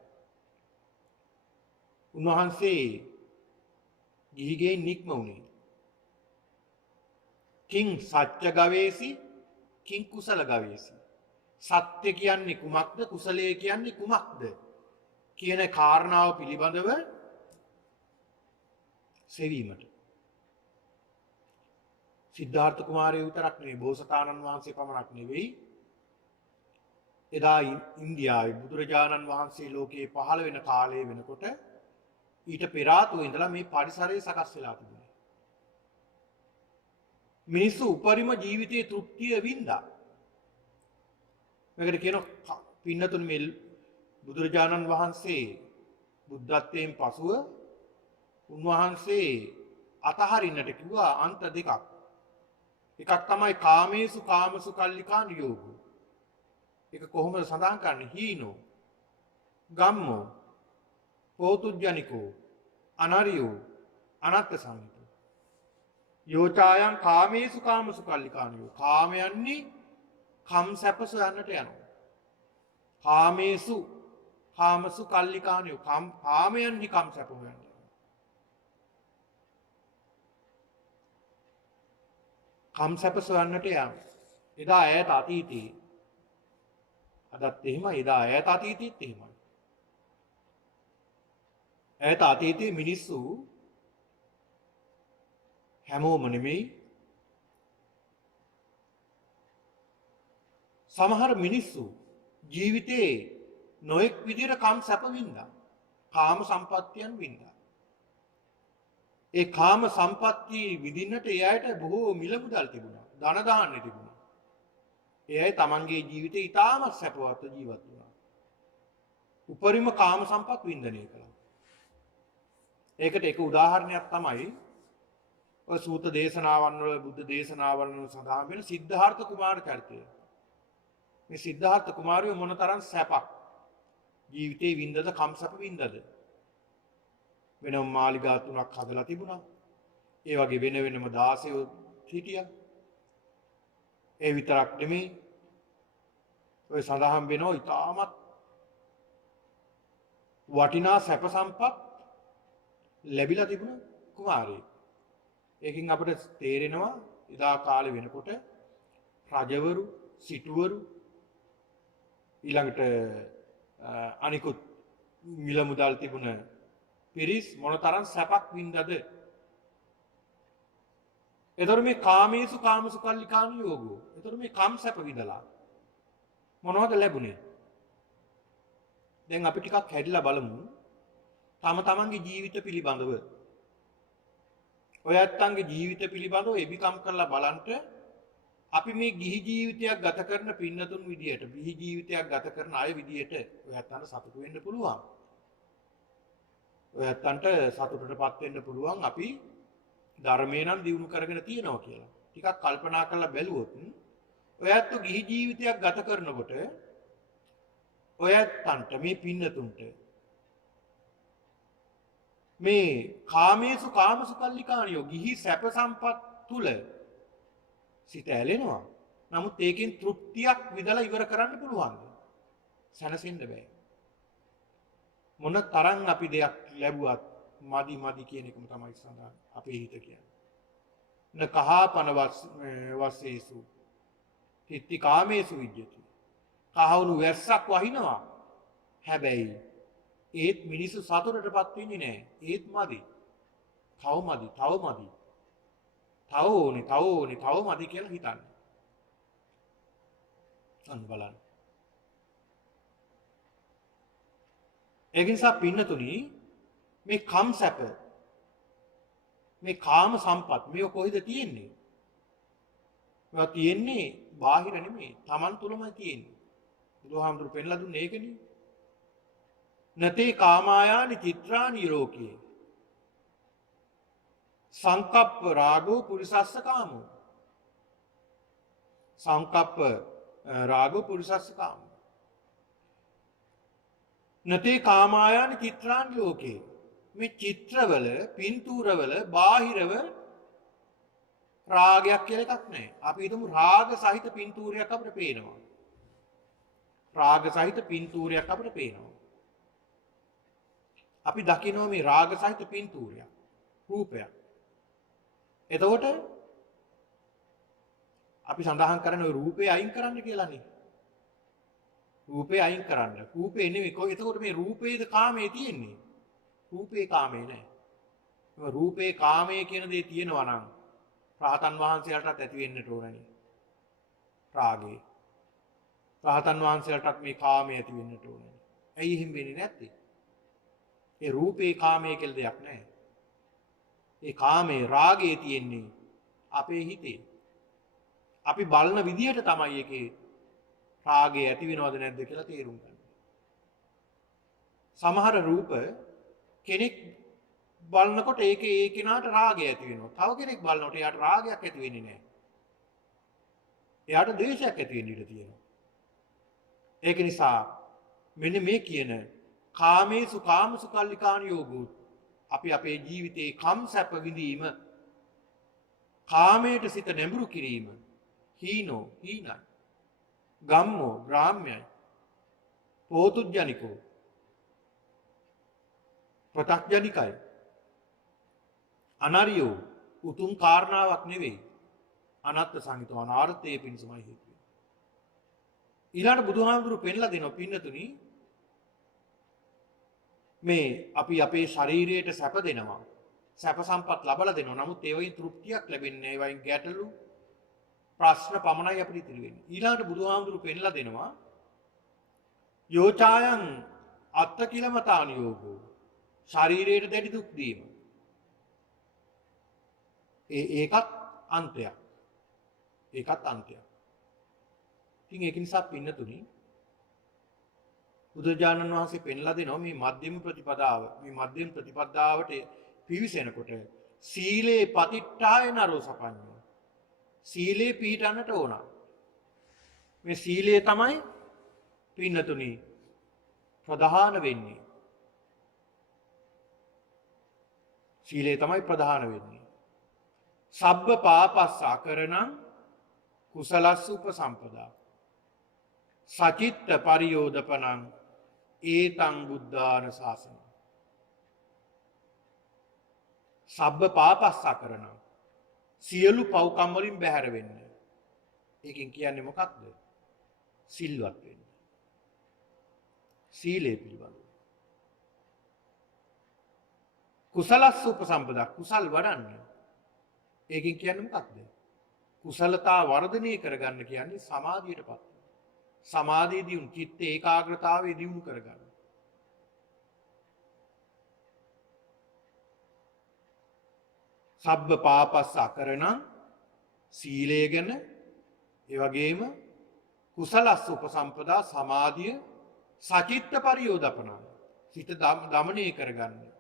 උන්වහන්සේ ගිහිගෙන් නික්ම වුණේ. කිං සත්‍ය ගවේසි කිං කුසල ගවේසි. සත්‍ය කියන්නේ කුමක්ද? කුසලයේ කියන්නේ කුමක්ද? කියන කාරණාව පිළිබඳව සෙවීමට සිද්ධාර්ථ කුමාරයෝ විතරක් නෙවෙයි බෝසතාණන් වහන්සේ පමණක් නෙවෙයි එදා ඉන්දියාවේ බුදුරජාණන් වහන්සේ ලෝකේ පහළ වෙන කාලය වෙනකොට ඊට පෙර ආතුව ඉඳලා මේ පරිසරය සකස් වෙලා තිබුණා. මිනිස්සු උපරිම ජීවිතයේ තෘප්තිය වින්දා. මේකට කියනවා පින්නතුන් මේ බුදුරජාණන් වහන්සේ බුද්ධත්වයෙන් පසුව උන්වහන්සේ අතහරින්නට කිව්වා අන්ත දෙකක්. එකක් තමයි කාමේසු කාමසු කල්ලිකා නියෝගෝ. ඒක කොහොමද සඳහන් කරන්නේ? හීනෝ, ගම්මෝ, පෝතුජ්ජනිකෝ, අනරියෝ, අනත්ත සංහිතෝ. යෝචායන් කාමේසු කාමසු කල්ලිකානියෝ. කාමයන්නේ කම් සැප සොයන්නට යනවා. කාමේසු කාමසු කල්ලිකානියෝ. කාමයන්හි කම් සැප හොයන්න. කම් සැප සොයන්නට යම්. එදා ඈත අතීතයේ අදත් එහෙමයි. එදා ඈත අතීතයේත් එහෙමයි. ඈත අතීතයේ මිනිස්සු හැමෝම නෙමෙයි සමහර මිනිස්සු ජීවිතේ නොඑක් විදිහට කම් සැප වින්දා. කාම සම්පත්තියන් වින්දා. ඒ කාම සම්පත්තිය විඳින්නට ඒ අයට බොහෝ මිල මුදල් තිබුණා. ධන දාන්න තිබුණා. ඒ අය තමන්ගේ ජීවිතේ ඉතාමත් සැපවත් ජීවත් වුණා. උපරිම කාම සම්පත් වින්දනය කළා. ඒකට එක උදාහරණයක් තමයි ඔය සූත දේශනාවන් වල බුද්ධ දේශනාවන් වල සඳහන් වෙන සිද්ධාර්ථ කුමාර චරිතය. මේ සිද්ධාර්ථ කුමාරයෝ මොනතරම් සැපක් ජීවිතේ වින්දද කම් සැප වින්දද? වෙනම මාලිගා 3ක් හදලා තිබුණා. ඒ වගේ වෙන වෙනම 16 හිටියා. ඒ විතරක් නෙමෙයි. ඔය සඳහන් වෙනවා ඉතාමත් වටිනා සැප සම්පත් ලැබිලා තිබුණ කුමාරයෙක්. ඒකින් අපිට තේරෙනවා එදා කාලේ වෙනකොට රජවරු, සිටුවරු ඊළඟට අනිකුත් මිල මුදල් තිබුණ පිරිස් මොනතරම් සැපක් වින්දද? එතකොට මේ කාමේසු කාමසු කල්ලිකානු යෝගෝ. එතකොට මේ කම් සැප විඳලා මොනවද ලැබුණේ? දැන් අපි ටිකක් හැදිලා බලමු. තම තමන්ගේ ජීවිත පිළිබඳව. ඔය ඇත්තන්ගේ ජීවිත පිළිබඳව එබිකම් කරලා බලන්න අපි මේ ගිහි ජීවිතයක් ගත කරන පින්නතුන් විදියට, ගිහි ජීවිතයක් ගත කරන අය විදියට ඔය ඇත්තන්ට සතුටු වෙන්න පුළුවන්. ඔය ඇත්තන්ට සතුටටපත් වෙන්න පුළුවන් අපි ධර්මේ නම් දියුණු කරගෙන තියෙනවා කියලා. ටිකක් කල්පනා කරලා බැලුවොත් ඔය ඇත්ත ගිහි ජීවිතයක් ගත කරනකොට ඔය ඇත්තන්ට මේ පින්නතුන්ට මේ කාමේසු කාමසු කල්ලිකානියෝ ගිහි සැප සම්පත් තුල සිත ඇලෙනවා. නමුත් ඒකෙන් තෘප්තියක් විඳලා ඉවර කරන්න පුළුවන්ද? සැනසෙන්න බෑ. මොන තරම් අපි දෙයක් ලැබුවත් මදි මදි කියන එකම තමයි සඳහන් අපේ හිත කියන්නේ. න කහපන වස්සේසු තිත්ති කාමේසු විජ්ජති. කහවණු වැස්සක් වහිනවා. හැබැයි ඒත් මිනිස්සු සතුටටපත් වෙන්නේ නැහැ. ඒත් මදි. තව මදි, තව මදි. තව ඕනේ, තව ඕනේ, තව මදි කියලා හිතන්නේ. අන්න බලන්න. ඒ නිසා පින්නතුනි මේ කම් සැප මේ කාම සම්පත් මේක කොහෙද තියෙන්නේ? මේවා තියෙන්නේ බාහිර නෙමෙයි, Taman තුලමයි තියෙන්නේ. බුදුහාමුදුරු පෙන්ලා දුන්නේ ඒකනේ. නතේ කාමායානි චිත්‍රානි ලෝකේ සංකප්ප රාගෝ පුරිසස්ස කාමෝ. සංකප්ප රාගෝ පුරිසස්ස කාමෝ. නතේ කාමායානි චිත්‍රානි ලෝකේ. මේ චිත්‍රවල, පින්තූරවල, බාහිරව රාගයක් කියලා එකක් නැහැ. අපි හිතමු රාග සහිත පින්තූරයක් අපිට පේනවා. රාග සහිත පින්තූරයක් අපිට පේනවා. අපි දකිනවා මේ රාග සහිත පින්තූරයක්, රූපයක්. එතකොට අපි සඳහන් කරන ওই රූපේ අයින් කරන්න කියලානේ. රූපේ අයින් කරන්න. රූපේ නෙමෙයි. එතකොට මේ රූපේද කාමයේ තියෙන්නේ? රූපේ කාමේ නැහැ. මේ රූපේ කාමයේ කියන දේ තියෙනවා නම් රහතන් වහන්සේලාටත් ඇති වෙන්නට ඕනනේ. රාගේ. රහතන් වහන්සේලාටත් මේ කාමයේ ඇති වෙන්නට ඕනනේ. ඇයි එහෙම වෙන්නේ නැත්තේ? ඒ රූපේ කාමයේ කියලා දෙයක් නැහැ. ඒ කාමයේ රාගයේ තියෙන්නේ අපේ හිතේ. අපි බලන විදියට තමයි ඒකේ රාගය ඇති වෙනවද නැද්ද කියලා තේරුම් ගන්න. සමහර රූප කෙනෙක් බලනකොට ඒකේ ඒ කෙනාට රාගය ඇති වෙනවා. තව කෙනෙක් බලනකොට එයාට රාගයක් ඇති වෙන්නේ නැහැ. එයාට ද්වේෂයක් ඇති වෙන්න ඉඩ තියෙනවා. ඒක නිසා මෙන්න මේ කියන කාමේසු කාමසු කල්ලිකාණ යෝගෝ අපි අපේ ජීවිතේ කම් සැප විඳීම කාමයට සිත නැඹුරු කිරීම හීනෝ හීනයි. ගම්මෝ ග්‍රාම්‍යයි. පෝතුජ්ජනිකෝ ප්‍රතක්ජනිකයි. අනරියෝ උතුම් කාරණාවක් නෙවෙයි. අනත්ත් සංහිතව අනාර්ථයේ පිණිසමයි හේතු වෙන්නේ. ඊළඟ බුදුහාමුදුරු පෙන්ලා දෙනවා පින්නතුනි මේ අපි අපේ ශරීරයට සැප දෙනවා. සැප සම්පත් ලබලා දෙනවා. නමුත් ඒ වගේ තෘප්තියක් ලැබෙන්නේ නැහැ. ඒ වගේ ගැටලු ප්‍රශ්න පමණයි අපිට ඉතිරි වෙන්නේ. ඊළඟට බුදුහාමුදුරු පෙන්ලා දෙනවා යෝචායන් අත්ත කිලමතානියෝගෝ ශරීරයට දැඩි දුක් දීම. ඒකත් අන්තයක්. ඒකත් අන්තයක්. ඉතින් ඒක නිසා පින්නතුනි බුදුරජාණන් වහන්සේ පෙන්ලා දෙනවා මේ මධ්‍යම ප්‍රතිපදාව. මේ මධ්‍යම ප්‍රතිපදාවට පිවිසෙනකොට සීලේ පතිට්ඨාය නරෝ සපඤ්ඤෝ. සීලේ පිහිටන්නට ඕන. මේ සීලය තමයි පින්නතුනි ප්‍රධාන වෙන්නේ. සීලය තමයි ප්‍රධාන වෙන්නේ. සබ්බ පාපස්ස අකරණං කුසලස්ස උපසම්පදා. සචිත්ත පරියෝදපනං ඒතං බුද්ධාන ශාසනං. සබ්බ පාපස්ස අකරණං සියලු පව්කම් වලින් බැහැර වෙන්න. ඒකෙන් කියන්නේ මොකක්ද? සිල්වත් වෙන්න. සීලය පිළිබඳව. කුසලස්ස උපසම්පදා කුසල් වඩන්න. ඒකෙන් කියන්නේ මොකක්ද? කුසලතා වර්ධනය කරගන්න කියන්නේ සමාධියටපත් වෙන. සමාධිය දියුණු, චිත්ත ඒකාග්‍රතාවය දියුණු කරගන්න. සබ්බ පාපස්ස අකරණං සීලය ගැන, ඒ වගේම කුසලස්ස උපසම්පදා සමාධිය, සචිත්ත පරියෝදපනං සිත දමනය කරගන්න.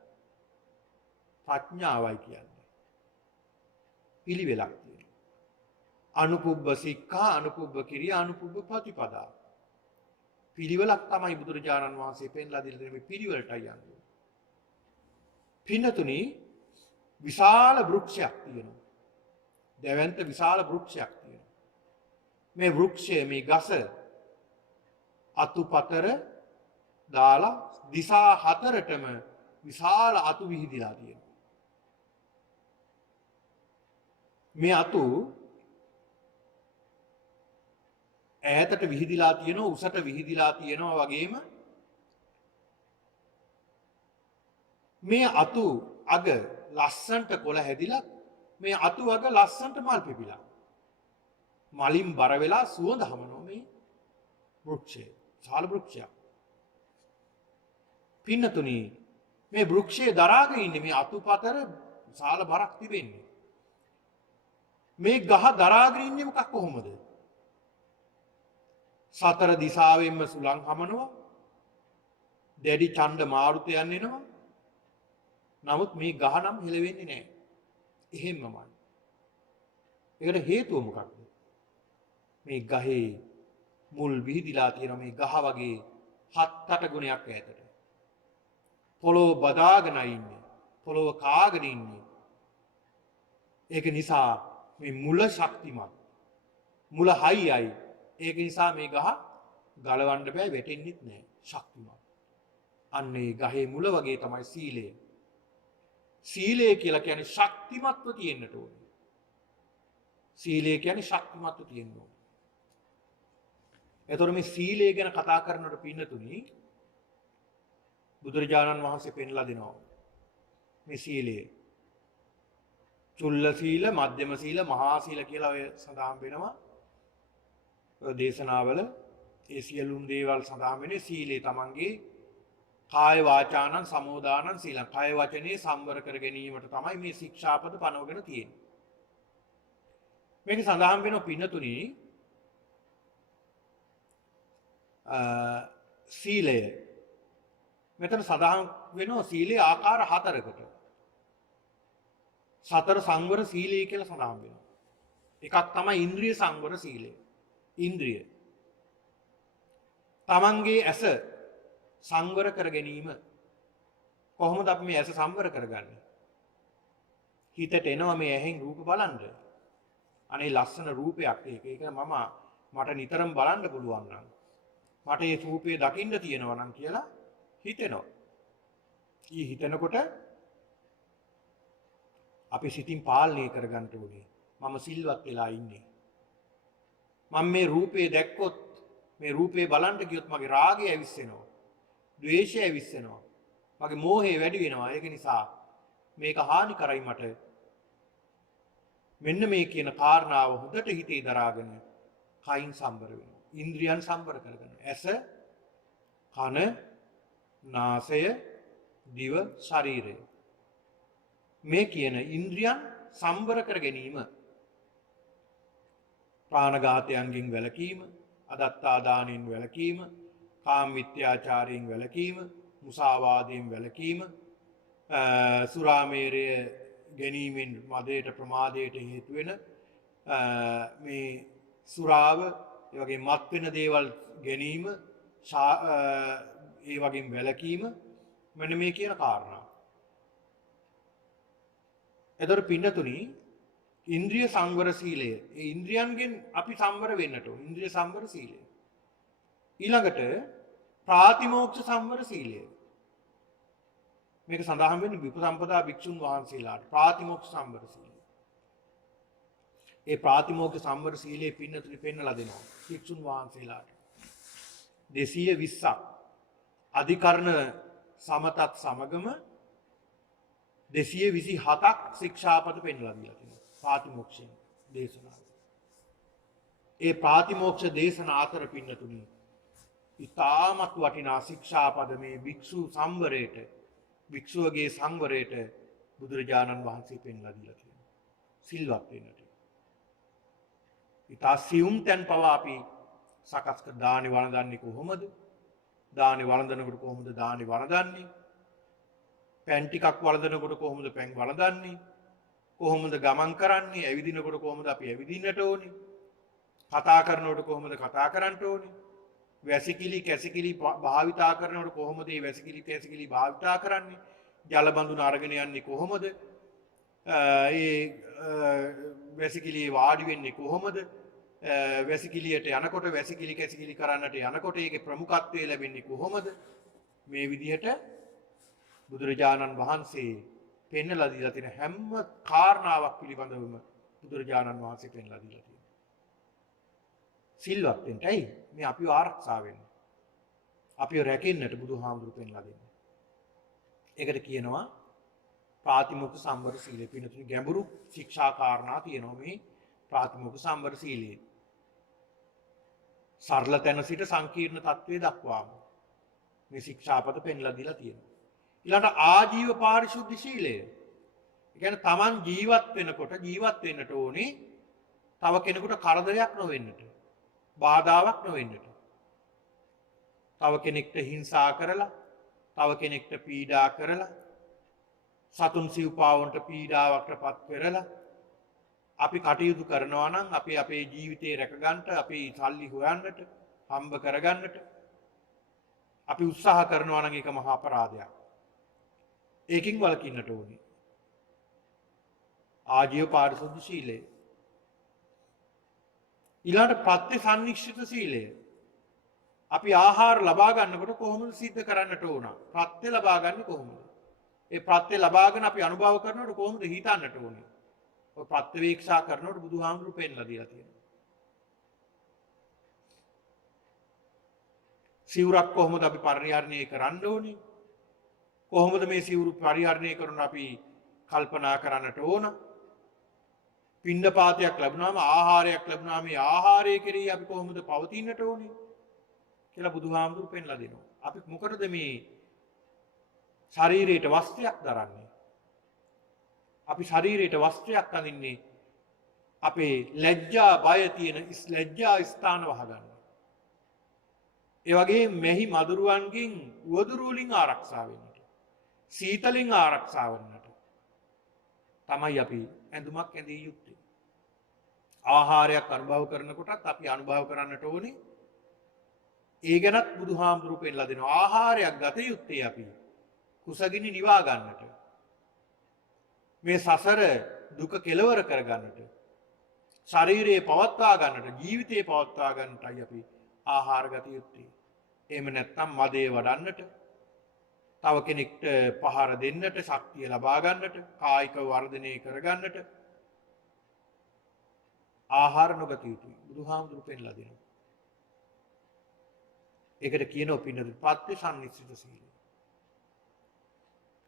ප්‍රඥාවයි කියන්නේ. පිළිවෙලක් තියෙනවා. අනුපුබ්බ සික්ඛා, අනුපුබ්බ කිරියා, අනුපුබ්බ ප්‍රතිපදා. පිළිවෙලක් තමයි බුදුරජාණන් වහන්සේ පෙන්ලා දීලා තියෙන මේ පිළිවෙලටයි යන්නේ. පින්නතුනි විශාල වෘක්ෂයක් තියෙනවා. දැවැන්ත විශාල වෘක්ෂයක් තියෙනවා. මේ වෘක්ෂය, මේ ගස අතුපතර දාලා දිසා හතරටම විශාල අතු විහිදිලා තියෙනවා. මේ අතු ඈතට විහිදිලා තියෙනවා, උසට විහිදිලා තියෙනවා වගේම මේ අතු අග ලස්සන්ට කොළ හැදිලා, මේ අතු අග ලස්සන්ට මල් පිපිලා. මලින් බර වෙලා සුවඳ හමනවා මේ වෘක්ෂය. විශාල වෘක්ෂයක්. පින්නතුනි මේ වෘක්ෂයේ දරාගෙන ඉන්නේ මේ අතුපතර විශාල බරක් තිබෙන්නේ. මේ ගහ දරාගෙන ඉන්නේ මොකක් කොහොමද? සතර දිසාවෙන්ම සුළං හමනවා. දැඩි ඡණ්ඩ මාරුතයන් එනවා. නමුත් මේ ගහ නම් හෙලවෙන්නේ නැහැ. එහෙම්මමයි. ඒකට හේතුව මොකක්ද? මේ ගහේ මුල් විහිදිලා තියෙන මේ ගහ වගේ 7-8 ගුණයක් ඈතට. පොළොව බදාගෙන ඉන්නේ. පොළොව කාගෙන ඉන්නේ. ඒක නිසා මේ මුල ශක්තිමත්. මුල හයියයි. ඒක නිසා මේ ගහ ගලවන්න බෑ, වැටෙන්නෙත් නෑ. ශක්තිමත්. අන්න ඒ ගහේ මුල වගේ තමයි සීලය. සීලය කියලා කියන්නේ ශක්තිමත්ව තියෙන්නට ඕනේ. සීලය කියන්නේ ශක්තිමත්ව තියෙන්න ඕනේ. එතකොට මේ සීලය ගැන කතා කරනකොට පින්නතුනි බුදුරජාණන් වහන්සේ පෙන්ලා දෙනවා මේ සීලය. චුල්ල සීල, මධ්‍යම සීල, මහා සීල කියලා ඔය සඳහන් වෙනවා. ඔය දේශනාවල ඒ සියලුම දේවල් සඳහන් වෙන්නේ සීලේ තමන්ගේ කාය වාචානං සමෝදානං සීලං. කාය වචනේ සම්වර කර ගැනීමට තමයි මේ ශික්ෂාපද පනවගෙන තියෙන්නේ. මේක සඳහන් වෙනවා පින්නතුනි සීලය. මෙතන සඳහන් වෙනවා සීලේ ආකාර 4කට. සතර සංවර සීලය කියලා සඳහන් වෙනවා. එකක් තමයි ඉන්ද්‍රිය සංවර සීලය. ඉන්ද්‍රිය. තමන්ගේ ඇස සංවර කර ගැනීම. කොහොමද අපි මේ ඇස සංවර කරගන්නේ? හිතට එනවා මේ ඇහෙන් රූප බලන්න. අනේ ලස්සන රූපයක් ඒක. ඒක මට නිතරම බලන්න පුළුවන් නම් මට මේ රූපේ දකින්න තියෙනවා නම් කියලා හිතෙනවා. ඊ හිතනකොට අපි සිතින් පාලනය කරගන්න ඕනේ. මම සිල්වත් වෙලා ඉන්නේ. මම මේ රූපේ දැක්කොත් මේ රූපේ බලන්න ගියොත් මගේ රාගය ඇවිස්සෙනවා. ද්වේෂය ඇවිස්සෙනවා. මගේ මෝහය වැඩි වෙනවා. ඒක නිසා මේක හානි කරයි මට. මෙන්න මේ කියන කාරණාව හොඳට හිතේ දරාගෙන කයින් සම්බර වෙනවා. ඉන්ද්‍රියන් සම්බර කරගන්න. ඇස, කන, නාසය, දිව, ශරීරය. මේ කියන ඉන්ද්‍රියන් සම්බර කර ගැනීම ප්‍රාණඝාතයන්ගෙන් වැළකීම, අදත්තා දානෙන් වැළකීම, කාම මිත්‍යාචාරයෙන් වැළකීම, මුසාවාදයෙන් වැළකීම, සුරාමේරය ගැනීමෙන් මදයට ප්‍රමාදයට හේතු වෙන මේ සුරාව, ඒ වගේ මත් වෙන දේවල් ගැනීම, ඒ වගේම වැළකීම මෙන්න මේ කියන කාරණා. එතකොට පින්නතුනි ඉන්ද්‍රිය සංවර සීලය. ඒ ඉන්ද්‍රියන්ගෙන් අපි සංවර වෙන්නට ඕන. ඉන්ද්‍රිය සංවර සීලය. ඊළඟට ප්‍රාතිමෝක්ෂ සංවර සීලය. මේක සඳහන් වෙන්නේ විපසම්පදා භික්ෂුන් වහන්සේලාට ප්‍රාතිමෝක්ෂ සංවර සීලය. ඒ ප්‍රාතිමෝක්ෂ සංවර සීලයේ පින්නතුනි පෙන්වලා දෙනවා භික්ෂුන් වහන්සේලාට. 220ක් අධිකරණ සමතත් සමගම 227ක් ශික්ෂාපද පෙන්වලා දීලා තියෙනවා. ප්‍රාතිමෝක්ෂ දේශනාව. ඒ ප්‍රාතිමෝක්ෂ දේශනා අතර පින්නතුනි ඉතාමත් වටිනා ශික්ෂාපද මේ භික්ෂු සංවරයට භික්ෂුවගේ සංවරයට බුදුරජාණන් වහන්සේ පෙන්වලා දීලා තියෙනවා. සිල්වත් වෙන්නට. ඉතා සියුම් තැන් පවා අපි සකස් කර දානේ වළඳන්නේ කොහොමද? දානේ වළඳනකොට කොහොමද දානේ වළඳන්නේ? පැන් ටිකක් වළඳනකොට කොහොමද පැන් වළඳන්නේ? කොහොමද ගමන් කරන්නේ? ඇවිදිනකොට කොහොමද අපි ඇවිදින්නට ඕනේ? කතා කරනකොට කොහොමද කතා කරන්න ඕනේ? වැසිකිලි කැසිකිලි භාවිතා කරනකොට කොහොමද මේ වැසිකිලි කැසිකිලි භාවිතා කරන්නේ? ජල බඳුන අරගෙන යන්නේ කොහොමද? වැසිකිලි වාඩි වෙන්නේ කොහොමද? වැසිකිලියට යනකොට වැසිකිලි කැසිකිලි කරන්නට යනකොට ඒකේ ප්‍රමුඛත්වය ලැබෙන්නේ කොහොමද? මේ විදිහට බුදුරජාණන් වහන්සේ පෙන්වලා දීලා තියෙන හැම කාරණාවක් පිළිබඳවම බුදුරජාණන් වහන්සේ පෙන්වලා දීලා තියෙනවා. සිල්වත් වෙන්න ඇයි? මේ අපිව ආරක්ෂා වෙන්න. අපිව රැකෙන්නට බුදුහාමුදුරු පෙන්වලා දෙන්නේ. ඒකට කියනවා ප්‍රාතිමෝක්ෂ සම්වර සීලය. පින්නතුනි ගැඹුරු ශික්ෂා කාරණා තියෙනවා මේ ප්‍රාතිමෝක්ෂ සම්වර සීලයේ. සරල තැන සිට සංකීර්ණ තත්වයේ දක්වාම මේ ශික්ෂාපද පෙන්ලා දීලා තියෙනවා. ඊළඟට ආජීව පාරිශුද්ධ සීලය. ඒ කියන්නේ Taman ජීවත් වෙනකොට ජීවත් වෙන්නට ඕනේ තව කෙනෙකුට කරදරයක් නොවෙන්නට, බාධාවක් නොවෙන්නට. තව කෙනෙක්ට හිංසා කරලා, තව කෙනෙක්ට පීඩා කරලා, සතුන් සිව්පාවන්ට පීඩාවකට පත් කරලා අපි කටයුතු කරනවා නම් අපි අපේ ජීවිතේ රැකගන්න, අපේ සල්ලි හොයන්නට, හම්බ කරගන්නට අපි උත්සාහ කරනවා නම් ඒක මහා අපරාධයක්. ඒකින් වළකින්නට ඕනේ. ආජීව පාරිශුද්ධ සීලය. ඊළඟට ප්‍රත්‍යසන්නික්ෂිත සීලය. අපි ආහාර ලබා ගන්නකොට කොහොමද සිද්ධ කරන්නට ඕන? ප්‍රත්‍ය ලබා ගන්නේ කොහොමද? ඒ ප්‍රත්‍ය ලබාගෙන අපි අනුභව කරනකොට කොහොමද හිතන්නට ඕනේ? ඔය ප්‍රත්‍යවේක්ෂා කරනකොට බුදුහාමුදුරු පෙන්ලා දීලා තියෙනවා. සිවුරක් කොහොමද අපි පරිහරණය කරන්න ඕනේ? කොහොමද මේ සිවුරු පරිහරණය කරන අපි කල්පනා කරන්නට ඕන? පිණ්ඩපාතයක් ලැබුණාම ආහාරයක් ලැබුණාම මේ ආහාරය කෙරෙහි අපි කොහොමද පවතින්නට ඕනේ කියලා බුදුහාමුදුරු පෙන්ලා දෙනවා. අපි මොකටද මේ ශරීරයට වස්ත්‍රයක් දරන්නේ? අපි ශරීරයට වස්ත්‍රයක් අඳින්නේ අපේ ලැජ්ජා බය තියෙන ලැජ්ජා ස්ථාන වහගන්න. ඒ වගේ මෙහි මදුරුවන්ගෙන් උවදුරු වලින් ආරක්ෂා වෙන්නට, සීතලෙන් ආරක්ෂා වෙන්නට තමයි අපි ඇඳුමක් ඇඳිය යුත්තේ. ආහාරයක් අනුභව කරනකොටත් අපි අනුභව කරන්නට ඕනේ. ඒ ගැනත් බුදුහාමුදුරු පෙන්ලා දෙනවා. ආහාරයක් ගත යුත්තේ අපි කුසගිනි නිවා ගන්නට, මේ සසර දුක කෙලවර කර ගන්නට, ශරීරයේ පවත්වා ගන්නට ජීවිතේ පවත්වා ගන්නටයි අපි ආහාර ගත යුත්තේ. එහෙම නැත්නම් මදේ වඩන්නට, තව කෙනෙක්ට පහර දෙන්නට, ශක්තිය ලබා ගන්නට, කායික වර්ධනය කර ගන්නට ආහාර නොගත යුතුයි. බුදුහාමුදුරු පෙන්ලා දෙනවා. ඒකට කියනවා පින්නතුනි පත්‍ය සම්නිස්සිත සීලය.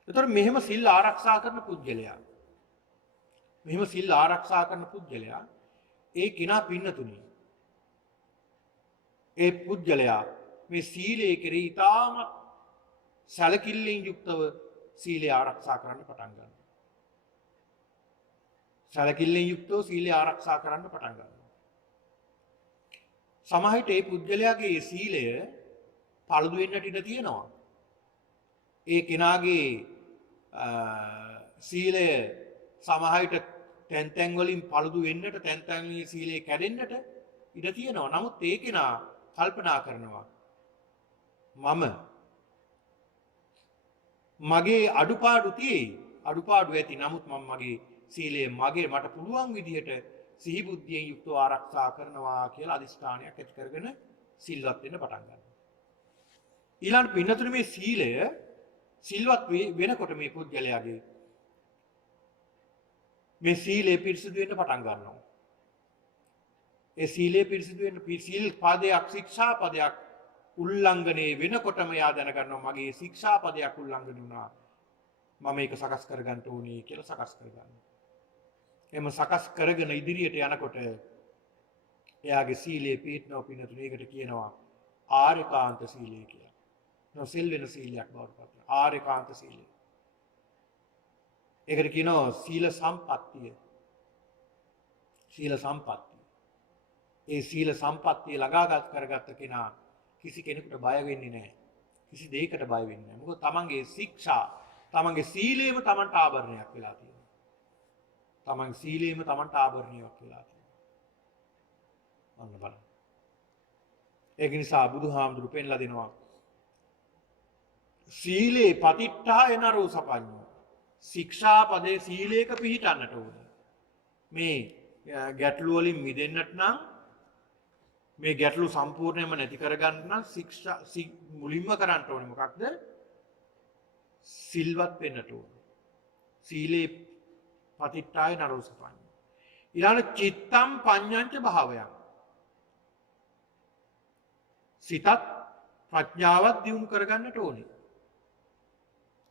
ඒතර මෙහෙම සිල් ආරක්ෂා කරන පුජ්‍යලයා. මෙහෙම සිල් ආරක්ෂා කරන පුජ්‍යලයා ඒ කිනා පින්නතුනි. ඒ පුජ්‍යලයා මේ සීලයේ කෙරෙහි ඉතාමත් සැලකිල්ලෙන් යුක්තව සීලය ආරක්ෂා කරන්න පටන් ගන්නවා. සැලකිල්ලෙන් යුක්තව සීලය ආරක්ෂා කරන්න පටන් ගන්නවා. සමහරවිට ඒ පුජ්‍යලයාගේ සීලය පළුදු වෙන්නට ඉඩ තියෙනවා. ඒ කෙනාගේ සීලය සමහරවිට තැන් තැන් වලින් පළුදු වෙන්නට, තැන් තැන් වලින් සීලය කැඩෙන්නට ඉඩ තියෙනවා. නමුත් ඒ කෙනා කල්පනා කරනවා මම මගේ අඩුපාඩු තියෙයි. අඩුපාඩු ඇති. නමුත් මම මගේ සීලය මට පුළුවන් විදිහට සිහි බුද්ධියෙන් යුක්තව ආරක්ෂා කරනවා කියලා අදිස්ථානයක් ඇති කරගෙන සිල්වත් වෙන්න පටන් ගන්නවා. ඊළඟ පින්නතුනේ මේ සීලය සිල්වත් වෙනකොට මේ පුද්ගලයාගේ මේ සීලය පිරිසිදු වෙන්න පටන් ගන්නවා. ඒ සීලය පිරිසිදු වෙන්න සීල් පදයක්, ශික්ෂා පදයක් උල්ලංඝනය වෙනකොටම යා දැනගන්නවා මගේ ශික්ෂා පදයක් උල්ලංඝනය වුණා. මම මේක සකස් කරගන්න ඕනේ කියලා සකස් කරගන්නවා. එම සකස් කරගෙන ඉදිරියට යනකොට එයාගේ සීලයේ පිහිටනවා පින්නතුනේ. ඒකට කියනවා ආර්යකාන්ත සීලය කියලා. නොසෙල් වෙන සීලයක් බවට පත් වෙනවා. ආර්යකාන්ත සීලය. ඒකට කියනවා සීල සම්පත්තිය. සීල සම්පත්තිය. ඒ සීල සම්පත්තිය ළඟාගත් කරගත්ත කෙනා කිසි කෙනෙකුට බය වෙන්නේ නැහැ. කිසි දෙයකට බය වෙන්නේ නැහැ. මොකද තමන්ගේ ශික්ෂා, තමන්ගේ සීලයම තමන්ට ආභරණයක් වෙලා තියෙනවා. තමන්ගේ සීලයම තමන්ට ආභරණයක් වෙලා තියෙනවා. අන්න බලන්න. ඒක නිසා බුදුහාමුදුරු පෙන්ලා දෙනවා සීලේ පතිට්ඨාය නරෝ සපඤ්ඤෝ. ශික්ෂාපදේ සීලයක පිහිටන්නට ඕනේ. මේ ගැටලු වලින් මිදෙන්නට නම්, මේ ගැටලු සම්පූර්ණයෙන්ම නැති කරගන්න නම් ශික්ෂා මුලින්ම කරන්න ඕනේ මොකක්ද? සිල්වත් වෙන්නට ඕනේ. සීලේ පතිට්ඨාය නරෝ සපඤ්ඤෝ. ඊළඟ චිත්තම් පඤ්ඤංච භාවයන්. සිතත් ප්‍රඥාවත් දියුණු කරගන්නට ඕනේ.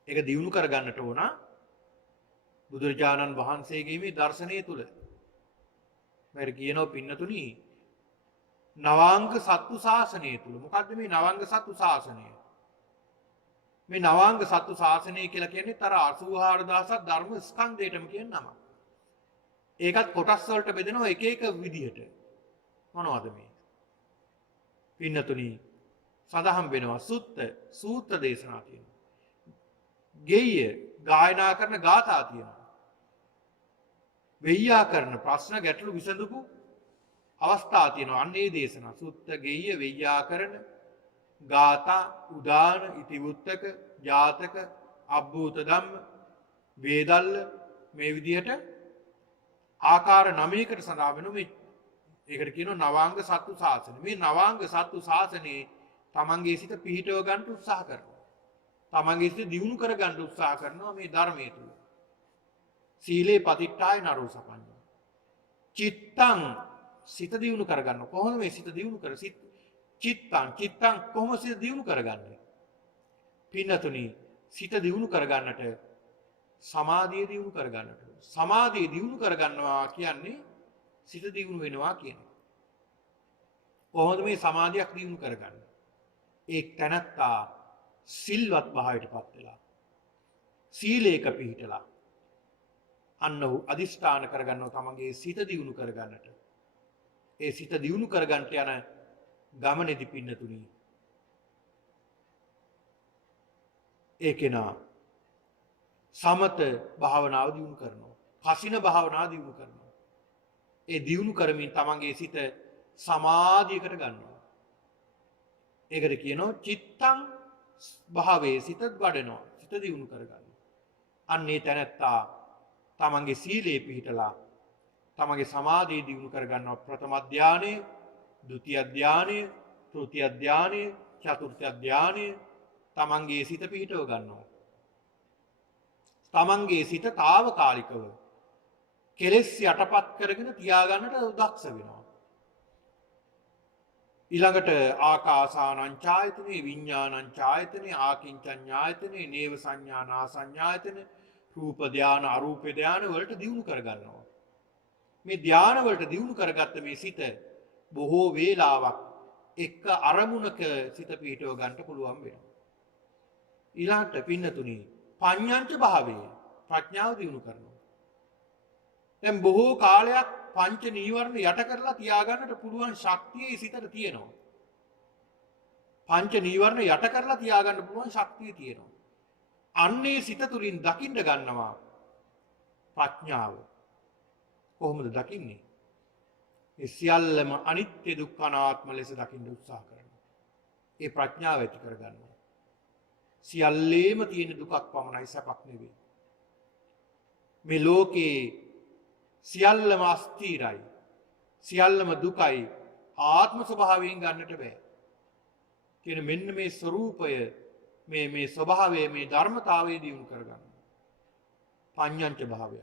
ඒක දියුණු කරගන්නට ඕන බුදුරජාණන් වහන්සේගේ මේ දර්ශනය තුල. මම කියනවා පින්නතුනි නවාංග සත්තු ශාසනය තුල. මොකද්ද මේ නවාංග සත්තු ශාසනය? මේ නවාංග සත්තු ශාසනය කියලා කියන්නේ තර 84000ක් ධර්ම ස්කන්ධයටම කියන නම. ඒකත් කොටස් වලට බෙදෙනවා එක එක විදිහට. මොනවද මේ? පින්නතුනි සඳහන් වෙනවා සූත්‍ර දේශනා තියෙනවා. ගෙය්‍ය ගායනා කරන ගාථා තියෙනවා. වෙయ్యා කරන ප්‍රශ්න ගැටලු විසඳපු අවස්ථා තියෙනවා. අන්න ඒ දේශනා සුත්ත ගෙය්‍ය වෙయ్యා කරන ගාථා උදාන ඉතිවුත්තක ජාතක අබ්බූත ධම්ම වේදල්ල මේ විදිහට ආකාර 9කට සඳහන් වෙනවා. මේ ඒකට කියනවා නවාංග සත්තු ශාසනය. මේ නවාංග සත්තු ශාසනයේ තමන්ගේ සිත පිහිටව ගන්න උත්සාහ කරනවා. තමන්ගේ සිත දියුණු කර ගන්න උත්සාහ කරනවා මේ ධර්මයේ තුල. සීලේ පතිට්ඨාය නරෝ සපඤ්ඤෝ. චිත්තං සිත දියුණු කර ගන්න. කොහොමද මේ සිත දියුණු කර චිත්තං කොහොමද සිත දියුණු කරගන්නේ? පින්නතුනි සිත දියුණු කරගන්නට සමාධිය දියුණු කරගන්නට. සමාධිය දියුණු කරගන්නවා කියන්නේ සිත දියුණු වෙනවා කියන්නේ. කොහොමද මේ සමාධියක් දියුණු කරගන්නේ? ඒ තැනත්තා සිල්වත් භාවයට පත් වෙලා සීලේක පිහිටලා අන්න ඔහු අදිෂ්ඨාන කරගන්නවා තමන්ගේ සිත දියුණු කරගන්නට. ඒ සිත දියුණු කරගන්නට යන ගමනේදී පින්නතුනි ඒ කෙනා සමත භාවනාව දියුණු කරනවා. කසින භාවනාව දියුණු කරනවා. ඒ දියුණු කරමින් තමන්ගේ සිත සමාධියකට ගන්නවා. ඒකට කියනවා චිත්තං භාවයේ සිතත් වඩනවා. සිත දියුණු කරගන්නවා. අන්න ඒ තැනැත්තා තමන්ගේ සීලේ පිහිටලා තමගේ සමාධිය දියුණු කරගන්නවා. ප්‍රථම ධානය, ဒုတိ ධානය, තෘතිය ධානය, චතුර්ථ ධානය තමන්ගේ සිත පිහිටව ගන්නවා. තමන්ගේ සිත తాවකාලිකව කෙලෙස් යටපත් කරගෙන තියාගන්නට උදක්ෂ වෙනවා. ඊළඟට ආකාසානං ඡායතනේ, විඥානං ඡායතනේ, ආකින්චඤ්ඤායතනේ, නේව සංඥා නා සංඥායතන, රූප ධාන, අරූප ධාන වලට දියුණු කරගන්නවා. මේ ධාන වලට දියුණු කරගත්ත මේ සිත බොහෝ වේලාවක් එක අරමුණක සිත පිහිටව ගන්නට පුළුවන් වෙනවා. ඊළඟට පින්නතුනි පඤ්ඤාංච භාවයේ ප්‍රඥාව දියුණු කරනවා. දැන් බොහෝ කාලයක් පංච නීවරණ යට කරලා තියාගන්නට පුළුවන් ශක්තිය සිතට තියෙනවා. පංච නීවරණ යට කරලා තියාගන්න පුළුවන් ශක්තිය තියෙනවා. අන්නේ සිත තුලින් දකින්න ගන්නවා ප්‍රඥාව. කොහොමද දකින්නේ? ඒ සියල්ලම අනිත්‍ය දුක්ඛ අනාත්ම ලෙස දකින්න උත්සාහ කරනවා. ඒ ප්‍රඥාව ඇති කරගන්නවා. සියල්ලේම තියෙන දුකක් පමණයි, සැපක් නෙවෙයි. මේ ලෝකේ සියල්ලම අස්ථිරයි, සියල්ලම දුකයි, ආත්ම ස්වභාවයෙන් ගන්නට බෑ කියන මෙන්න මේ ස්වરૂපය, මේ ස්වභාවය, මේ ධර්මතාවය දියුණු කරගන්න. පඤ්ඤාංච භාවය.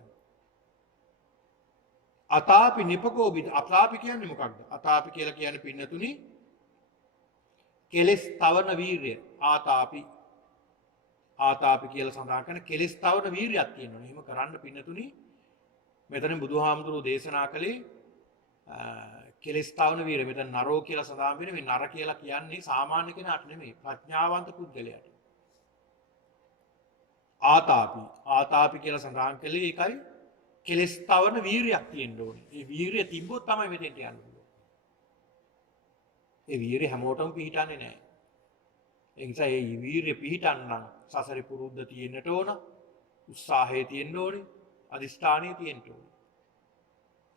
අතාපි නිපකෝ විද. අතාපි කියන්නේ මොකක්ද? අතාපි කියලා කියන්නේ පින්නතුනි කෙලස් තවන වීරිය. ආතාපි කියලා සඳහන් කරන කෙලස් තවන වීරියක් තියෙනවා. එහෙම කරන්න පින්නතුනි මෙතන බුදුහාමුදුරුවෝ දේශනා කළේ කෙලස් තවන වීරිය. මෙතන නරෝ කියලා සඳහන් වෙන්නේ. මේ නර කියලා කියන්නේ සාමාන්‍ය කෙනාට නෙමෙයි, ප්‍රඥාවන්ත පුද්ගලයාට. ආතාපි කියලා සඳහන් කළේ ඒකයි. කෙලස් තවන වීරියක් තියෙන්න ඕනේ. ඒ වීරිය තිබ්බොත් තමයි මෙතෙන්ට යන්න පුළුවන්. ඒ වීරිය හැමෝටම පිහිටන්නේ නැහැ. ඒ නිසා මේ වීරිය පිහිටන්න සසරේ පුරුද්ද තියෙන්නට ඕන, උත්සාහය තියෙන්න ඕනේ, අදිෂ්ඨානය තියෙන්න ඕනේ.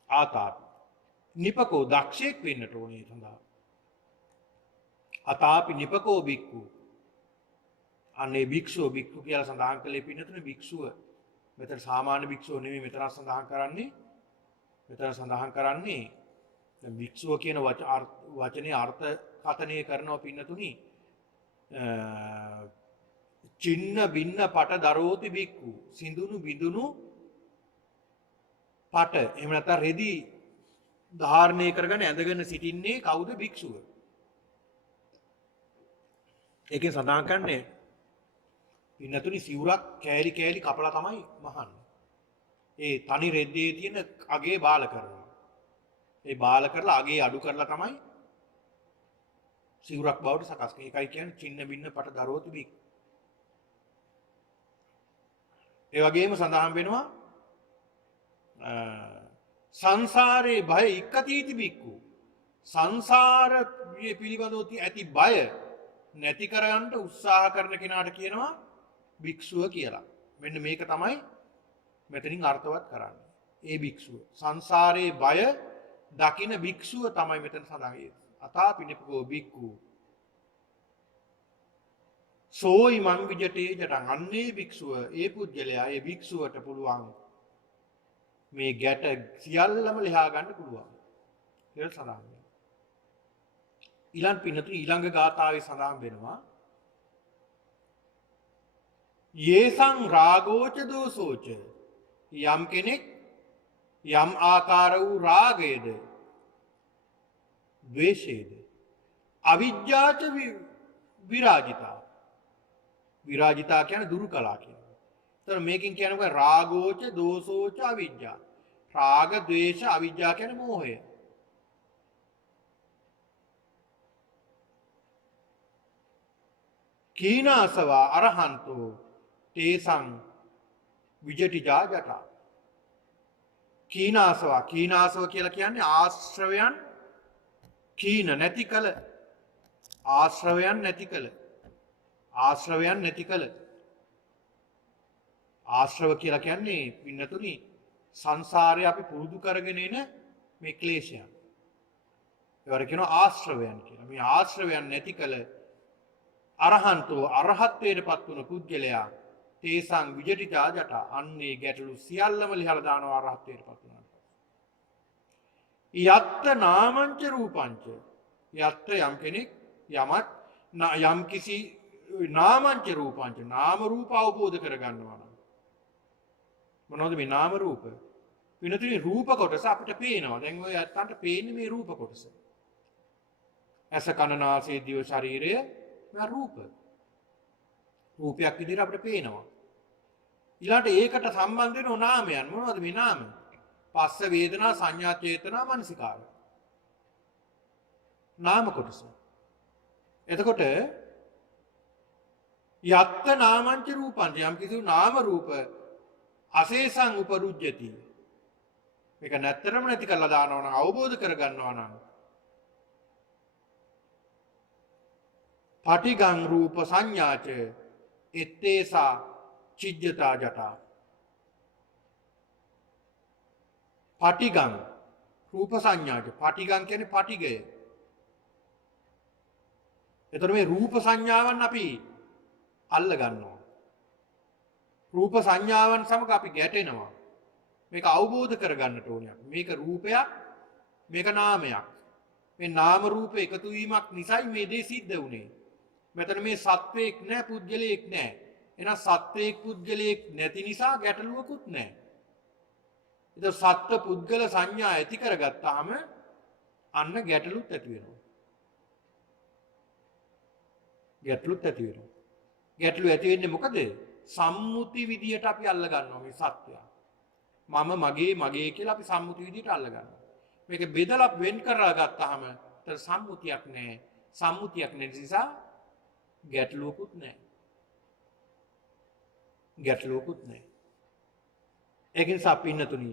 ආතාපි. නිපකෝ දක්ෂයෙක් වෙන්නට ඕනේ සඳහා. අතාපි නිපකෝ බික්ඛු. අනේ භික්ෂුව කියලා සඳහන් කළේ පින්නතුනේ භික්ෂුව. මෙතන සාමාන්‍ය භික්ෂුව නෙමෙයි මෙතන සඳහන් කරන්නේ. මෙතන සඳහන් කරන්නේ දැන් භික්ෂුව කියන වචනේ අර්ථ කථනය කරනවා පින්නතුනි. චින්න බින්න පට දරෝති භික්ඛු. සිඳුණු බිඳුණු පට එහෙම නැත්නම් රෙදි ධාරණය කරගෙන ඇඳගෙන සිටින්නේ කවුද? භික්ෂුව. ඒකෙන් සඳහන් කරන්නේ පින්නතුනි සිවුරක් කෑලි කපලා තමයි මහන්නේ. ඒ තනි රෙද්දේ තියෙන අගේ බාල කරනවා. ඒ බාල කරලා අගේ අඩු කරලා තමයි සිවුරක් බවට සකස් කරන්නේ. ඒකයි කියන්නේ චින්න බින්න පට දරෝති භික්ඛු. ඒ වගේම සඳහන් වෙනවා සංසාරේ භය ඉක්කතිති භික්ඛු. සංසාර පිළිබඳව ඇති බය නැති කරගන්න උත්සාහ කරන කෙනාට කියනවා භික්ෂුව කියලා. මෙන්න මේක තමයි මෙතනින් අර්ථවත් කරන්නේ. ඒ භික්ෂුව. සංසාරේ බය දකින භික්ෂුව තමයි මෙතන සඳහන් වෙන්නේ. අතාපි නිපකෝ භික්ඛු. සෝයි මං විජටේ ජටං. අන්නේ භික්ෂුව, ඒ පුජ්‍යලයා, ඒ භික්ෂුවට පුළුවන් මේ ගැට සියල්ලම ලියා ගන්න පුළුවන්. ඒක සඳහන් වෙනවා. ඊළඟ ගාථාවේ සඳහන් වෙනවා යේසං රාගෝච දෝසෝච. යම් කෙනෙක් යම් ආකාර වූ රාගයේද ද්වේෂයේද අවිජ්ජාච විරාජිතා. විරාජිතා කියන්නේ දුරු කළා කියනවා. එතන මේකෙන් කියන්නේ රාගෝච දෝසෝච අවිජ්ජා. රාග ද්වේෂ අවිජ්ජා කියන්නේ මෝහය. කීනාසවා අරහන්තෝ තේසං විජටිජා ජටා. කීනාසව කියලා කියන්නේ ආශ්‍රවයන් කීන නැති කල. ආශ්‍රවයන් නැති කල. ආශ්‍රව කියලා කියන්නේ පින්නතුනි සංසාරේ අපි පුරුදු කරගෙන එන මේ ක්ලේශයන්. ඒවට කියනවා ආශ්‍රවයන් කියලා. මේ ආශ්‍රවයන් නැති කල අරහන්තෝ අරහත්ත්වයට පත් වුණ පුද්ගලයා තේසං විජටිතා ජට. අන්නේ ගැටලු සියල්ලම ලිහලා දානවා අරහත්ත්වයට පත් වුණා. යත්ත නාමංච රූපංච. යත්ත යම් කෙනෙක් යමක් යම් කිසි නාමංච රූපංච නාම රූප අවබෝධ කරගන්නවා නම් මොනවද මේ නාම රූප? විනතුනේ රූප කොටස අපිට පේනවා. දැන් ඔය යත්තන්ට පේන්නේ මේ රූප කොටස. ඇස කන නාසය දිව ශරීරය මේ රූප. රූපයක් විදිහට අපිට පේනවා. ඊළාට ඒකට සම්බන්ධ වෙන නාමයන් මොනවද මේ නාම? පස්ස වේදනා සංඥා චේතනා මනසිකාර. නාම කොටස. එතකොට යත්ත නාමංච රූපංච යම් කිසි නාම රූප අශේෂං උපරුජ්ජති. මේක නැත්තරම නැති කරලා දානවා නම් අවබෝධ කරගන්නවා නම් පටිගං රූප සංඥාච එත්තේසා චිජ්ජතා ජටා. පටිගං රූප සංඥාච පටිගං කියන්නේ පටිගය. එතකොට මේ රූප සංඥාවන් අපි අල්ල ගන්නවා. රූප සංඥාවන් සමග අපි ගැටෙනවා. මේක අවබෝධ කරගන්නට ඕනේ. මේක රූපයක්, මේක නාමයක්. මේ නාම රූප එකතු වීමක් නිසායි මේ දේ සිද්ධ වුනේ. මෙතන මේ සත්වයක් නැහැ, පුද්ගලයෙක් නැහැ. එහෙනම් සත්වයක් පුද්ගලයෙක් නැති නිසා ගැටලුවකුත් නැහැ. ඒක සත්ත්ව පුද්ගල සංඥා ඇති කරගත්තාම අන්න ගැටලුත් ඇති වෙනවා. ගැටලුත් ඇති වෙනවා. ගැටලු ඇති වෙන්නේ මොකද? සම්මුති විදියට අපි අල්ල ගන්නවා මේ සත්‍යය. මම මගේ කියලා අපි සම්මුති විදියට අල්ල ගන්නවා. මේක බෙදලා වෙන් කරලා ගත්තාම තර සම්මුතියක් නැහැ. සම්මුතියක් නැති නිසා ගැටලුවකුත් නැහැ. ගැටලුවකුත් නැහැ. ඒක නිසා පින්නතුනි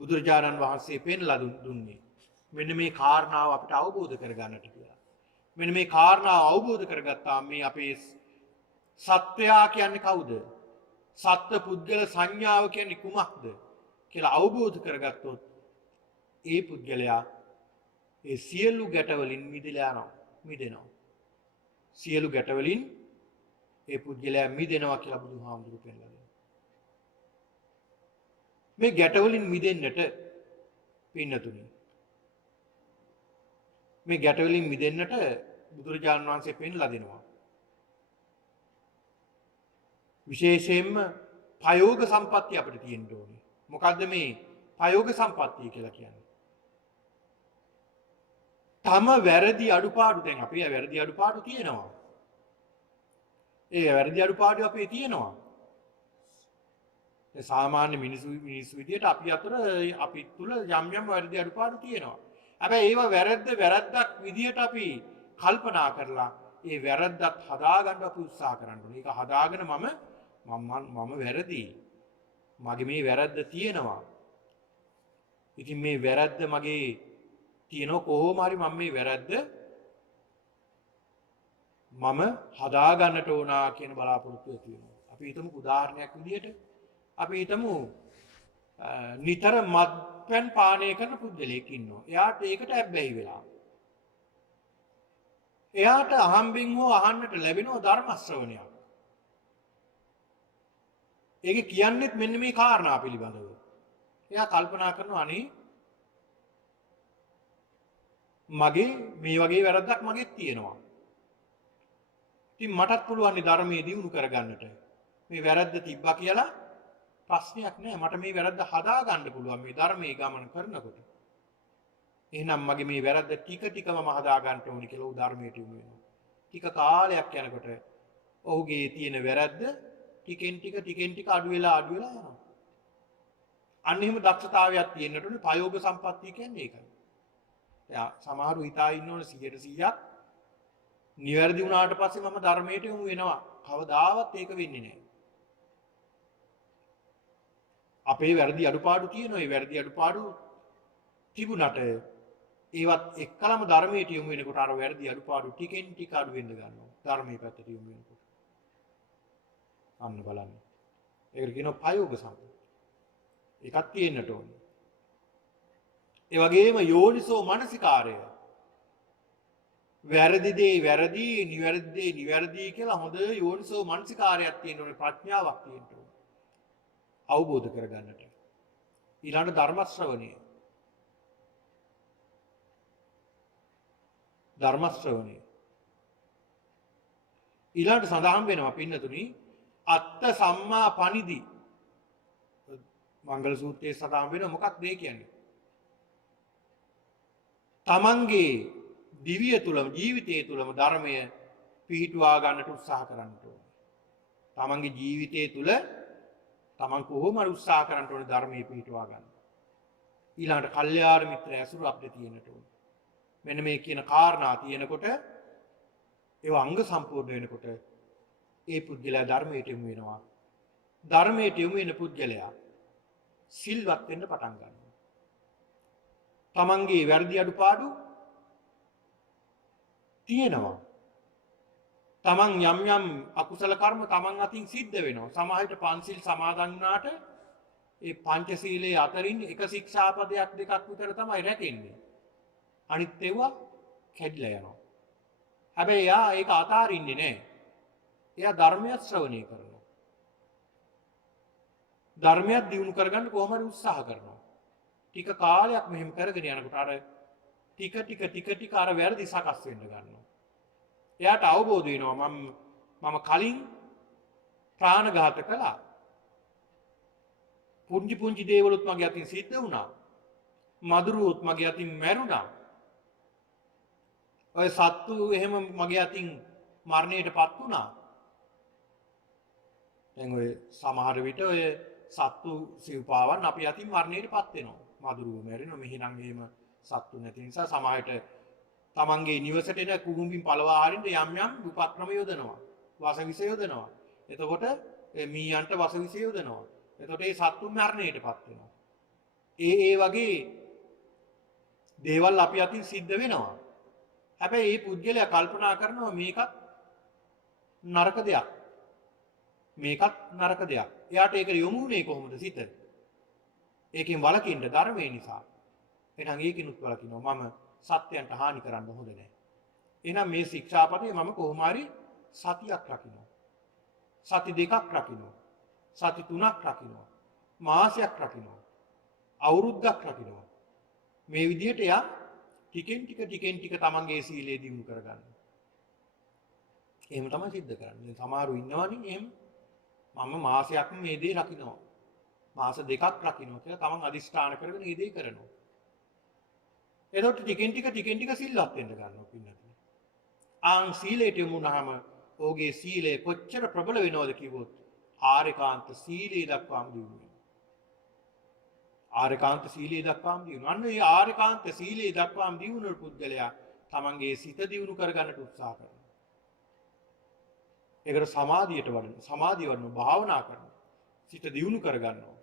බුදුරජාණන් වහන්සේ පෙන්ලා දුන්නේ මෙන්න මේ කාරණාව අපිට අවබෝධ කරගන්නට කියලා. මෙන්න මේ කාරණාව අවබෝධ කරගත්තාම මේ අපේ සත්වයා කියන්නේ කවුද? සත්ත්ව පුද්ගල සංඥාව කියන්නේ කුමක්ද කියලා අවබෝධ කරගත්තොත් ඒ පුද්ගලයා ඒ සියලු ගැටවලින් මිදෙනවා. සියලු ගැටවලින් ඒ පුද්ගලයා මිදෙනවා කියලා බුදුහාමුදුරුවෝ පෙන්නලා දෙනවා. මේ ගැටවලින් මිදෙන්නට පින්නතුනි මේ ගැටවලින් මිදෙන්නට බුදුරජාණන් වහන්සේ පෙන්ලා දෙනවා. විශේෂයෙන්ම ප්‍රයෝග සම්පත්තිය අපිට තියෙන්න ඕනේ. මොකද්ද මේ ප්‍රයෝග සම්පත්තිය කියලා කියන්නේ? තම වැරදි අඩුපාඩු දැන් අපේ වැරදි අඩුපාඩු තියෙනවා. ඒ වැරදි අඩුපාඩු අපේ තියෙනවා. ඒ සාමාන්‍ය මිනිස්සු විදියට අපි අතර අපි තුල යම් වැරදි අඩුපාඩු තියෙනවා. හැබැයි ඒව වැරද්දක් විදියට අපි කල්පනා කරලා ඒ වැරද්දත් හදාගන්න අපි උත්සාහ කරන්න ඕනේ. ඒක හදාගෙන මම වැරදි. මගේ මේ වැරද්ද තියෙනවා. ඉතින් මේ වැරද්ද මගේ තියෙනවා කොහොම හරි මම මේ වැරද්ද මම හදාගන්නට ඕනා කියන බලාපොරොත්තුව තියෙනවා. අපි හිතමු උදාහරණයක් විදියට අපි හිතමු නිතර මත්පැන් පානය කරන පුද්ගලයෙක් ඉන්නවා. එයාට ඒකට ඇබ්බැහි වෙලා. එයාට අහම්බෙන් හෝ අහන්නට ලැබෙනවා ධර්ම ශ්‍රවණයක්. ඒක කියන්නේත් මෙන්න මේ කාරණා පිළිබඳව. එයා කල්පනා කරනවා අනේ මගේ මේ වගේ වැරද්දක් මගෙත් තියෙනවා. ඉතින් මටත් පුළුවන් ධර්මයේ දියුණු කරගන්නට. මේ වැරද්ද තිබ්බා කියලා ප්‍රශ්නයක් නෑ. මට මේ වැරද්ද හදා ගන්න පුළුවන් මේ ධර්මයේ ගමන කරනකොට. එහෙනම් මගේ මේ වැරද්ද ටික ටිකම හදා ගන්න ඕනේ කියලා ධර්මයට යොමු වෙනවා. ටික කාලයක් යනකොට ඔහුගේ තියෙන වැරද්ද ටිකෙන් ටික අඩු වෙලා යනවා. අන්න එහෙම දක්ෂතාවයක් තියෙන්නට ඕනේ. ප්‍රයෝග සම්පත්තිය කියන්නේ ඒකයි. එයා සමහරු හිතා ඉන්නවනේ 100% නිවැරදි වුණාට පස්සේ මම ධර්මයට යොමු වෙනවා. කවදාවත් ඒක වෙන්නේ නැහැ. අපේ වැරදි අඩුපාඩු තියෙනවා. ඒ වැරදි අඩුපාඩු තිබුණට ඒවත් එක්කලම ධර්මයට යොමු වෙනකොට අර වැරදි අඩුපාඩු ටිකෙන් ටික අඩු වෙන්න ගන්නවා. ධර්මයේ පැත්තට යොමු වෙනකොට. අන්න බලන්න. ඒකට කියනවා ප්‍රයෝග සම්පatti. ඒකක් තියෙන්නට ඕනේ. ඒ වගේම යෝනිසෝ මනසිකාරය. වැරදි දේ වැරදි, නිවැරදි දේ නිවැරදි කියලා හොඳ යෝනිසෝ මනසිකාරයක් තියෙන්න ඕනේ. ප්‍රඥාවක් තියෙන්න ඕනේ. අවබෝධ කරගන්නට. ඊළඟ ධර්ම ශ්‍රවණය. ධර්ම ශ්‍රවණය. ඊළඟට සඳහන් වෙනවා පින්නතුනි අත්ත සම්මා පනිදි. මංගල සූත්‍රයේ සඳහන් වෙනවා මොකක්ද ඒ කියන්නේ? තමන්ගේ දිවිය තුලම ජීවිතය තුලම ධර්මය පිහිටුවා ගන්නට උත්සාහ කරන්න ඕනේ. තමන්ගේ ජීවිතය තුල තමන් කොහොම හරි උත්සාහ කරන්න ඕනේ ධර්මයේ පිහිටුවා ගන්න. ඊළඟට කල්යාණ මිත්‍ර ඇසුර අපිට තියෙන්නට ඕනේ. මෙන්න මේ කියන කාරණා තියෙනකොට ඒවා අංග සම්පූර්ණ වෙනකොට ඒ පුද්ගලයා ධර්මයට යොමු වෙනවා. ධර්මයට යොමු වෙන පුද්ගලයා සිල්වත් වෙන්න පටන් ගන්නවා. තමන්ගේ වැරදි අඩුපාඩු තියෙනවා. තමන් යම් යම් අකුසල කර්ම තමන් අතින් සිද්ධ වෙනවා. සමාජයට පන්සිල් සමාදන් වුණාට ඒ පංචශීලයේ අතරින් එක ශික්ෂාපදයක් දෙකක් විතර තමයි රැකෙන්නේ. අනිත් ඒවා කැඩිලා යනවා. හැබැයි එයා ඒක අතාරින්නේ නැහැ. එයා ධර්මය ශ්‍රවණය කරනවා. ධර්මයක් දියුණු කරගන්න කොහොම හරි උත්සාහ කරනවා. ටික කාලයක් මෙහෙම කරගෙන යනකොට අර ටික අර වැරදි සකස් වෙන්න ගන්නවා. එයාට අවබෝධ වෙනවා මම කලින් ප්‍රාණඝාත කළා. පුංචි දේවලුත් මගේ අතින් සිද්ධ වුණා. මදුරුවොත් මගේ අතින් මැරුණා. ඔය සත්තු එහෙම මගේ අතින් මරණයටපත් වුණා. දැන් ඔය සමහර විට ඔය සත්තු සිව්පාවන් අපි අතින් මරණයටපත් වෙනවා. මදුරුව මැරෙනවා. මෙහෙනම් එහෙම සත්තු නැති නිසා සමහරට තමන්ගේ නිවසට එන කුඹින් පළවා හරින්න යම් යම් උපක්‍රම යොදනවා. වසවිස යොදනවා. එතකොට මීයන්ට වසවිස යොදනවා. එතකොට ඒ සත්තු මරණයටපත් වෙනවා. ඒ වගේ දේවල් අපි අතින් සිද්ධ වෙනවා. හැබැයි මේ පුද්ගලයා කල්පනා කරනවා මේකත් නරක දෙයක්. මේකත් නරක දෙයක්. එයාට ඒක යොමු වුණේ කොහොමද සිත? ඒකෙන් වළකින්න ධර්මයේ නිසා. එහෙනම් ඒකිනුත් වළකිනවා මම සත්‍යයන්ට හානි කරන්න හොඳ නැහැ. එහෙනම් මේ ශික්ෂාපදේ මම කොහොම හරි සතියක් රකින්නවා. සති දෙකක් රකින්නවා. සති තුනක් රකින්නවා. මාසයක් රකින්නවා. අවුරුද්දක් රකින්නවා. මේ විදිහට යා ටිකෙන් ටික තමන්ගේ සීලය දියුණු කරගන්න. එහෙම තමයි සිද්ධ කරන්නේ. සමහරු ඉන්නවනේ එහෙම මම මාසයක් මේ දේ රකින්නවා. මාස දෙකක් රකින්නවා කියලා තමන් අදිෂ්ඨාන කරගෙන මේ දේ කරනවා. එතකොට ටිකෙන් ටික සිල්වත් වෙන්න ගන්නවා පින්නතුනි. ආන් සීලයට යොමු වුණාම ඔහුගේ සීලය කොච්චර ප්‍රබල වෙනවද කිව්වොත් ආරේකාන්ත සීලය දක්වාම දියුණු වෙනවා. ආරේකාන්ත සීලය දක්වාම දියුණු. අන්න ඒ ආරේකාන්ත සීලය දක්වාම දියුණු පුද්ගලයා තමන්ගේ සිත දියුණු කරගන්නට උත්සාහ කරනවා. ඒකට සමාධිය වඩන භාවනා කරනවා. සිත දියුණු කරගන්නවා.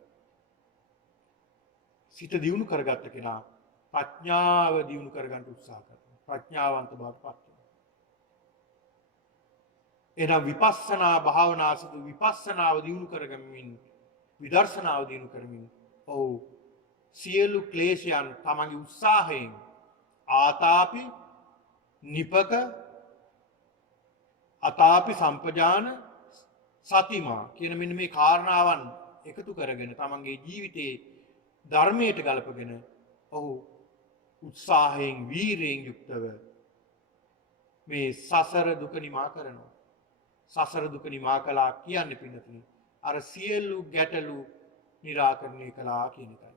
සිත දියුණු කරගත්ත කෙනා ප්‍රඥාව දියුණු කරගන්න උත්සාහ කරනවා. ප්‍රඥාවන්ත බවට පත් වෙනවා. එහෙනම් විපස්සනා භාවනා සිදු විපස්සනාව දියුණු කරගමින් විදර්ශනාව දියුණු කරමින් ඔව් සියලු ක්ලේශයන් තමන්ගේ උත්සාහයෙන් ආතාපි නිපක අතාපි සම්පජාන සතිමා කියන මෙන්න මේ කාරණාවන් එකතු කරගෙන තමන්ගේ ජීවිතයේ ධර්මයට ගලපගෙන ඔහු උත්සාහයෙන් වීරයෙන් යුක්තව මේ සසර දුක නිමා කරනවා. සසර දුක නිමා කළා කියන්නේ පින්නතුනි අර සියලු ගැටලු निराකරණය කළා කියන එකයි.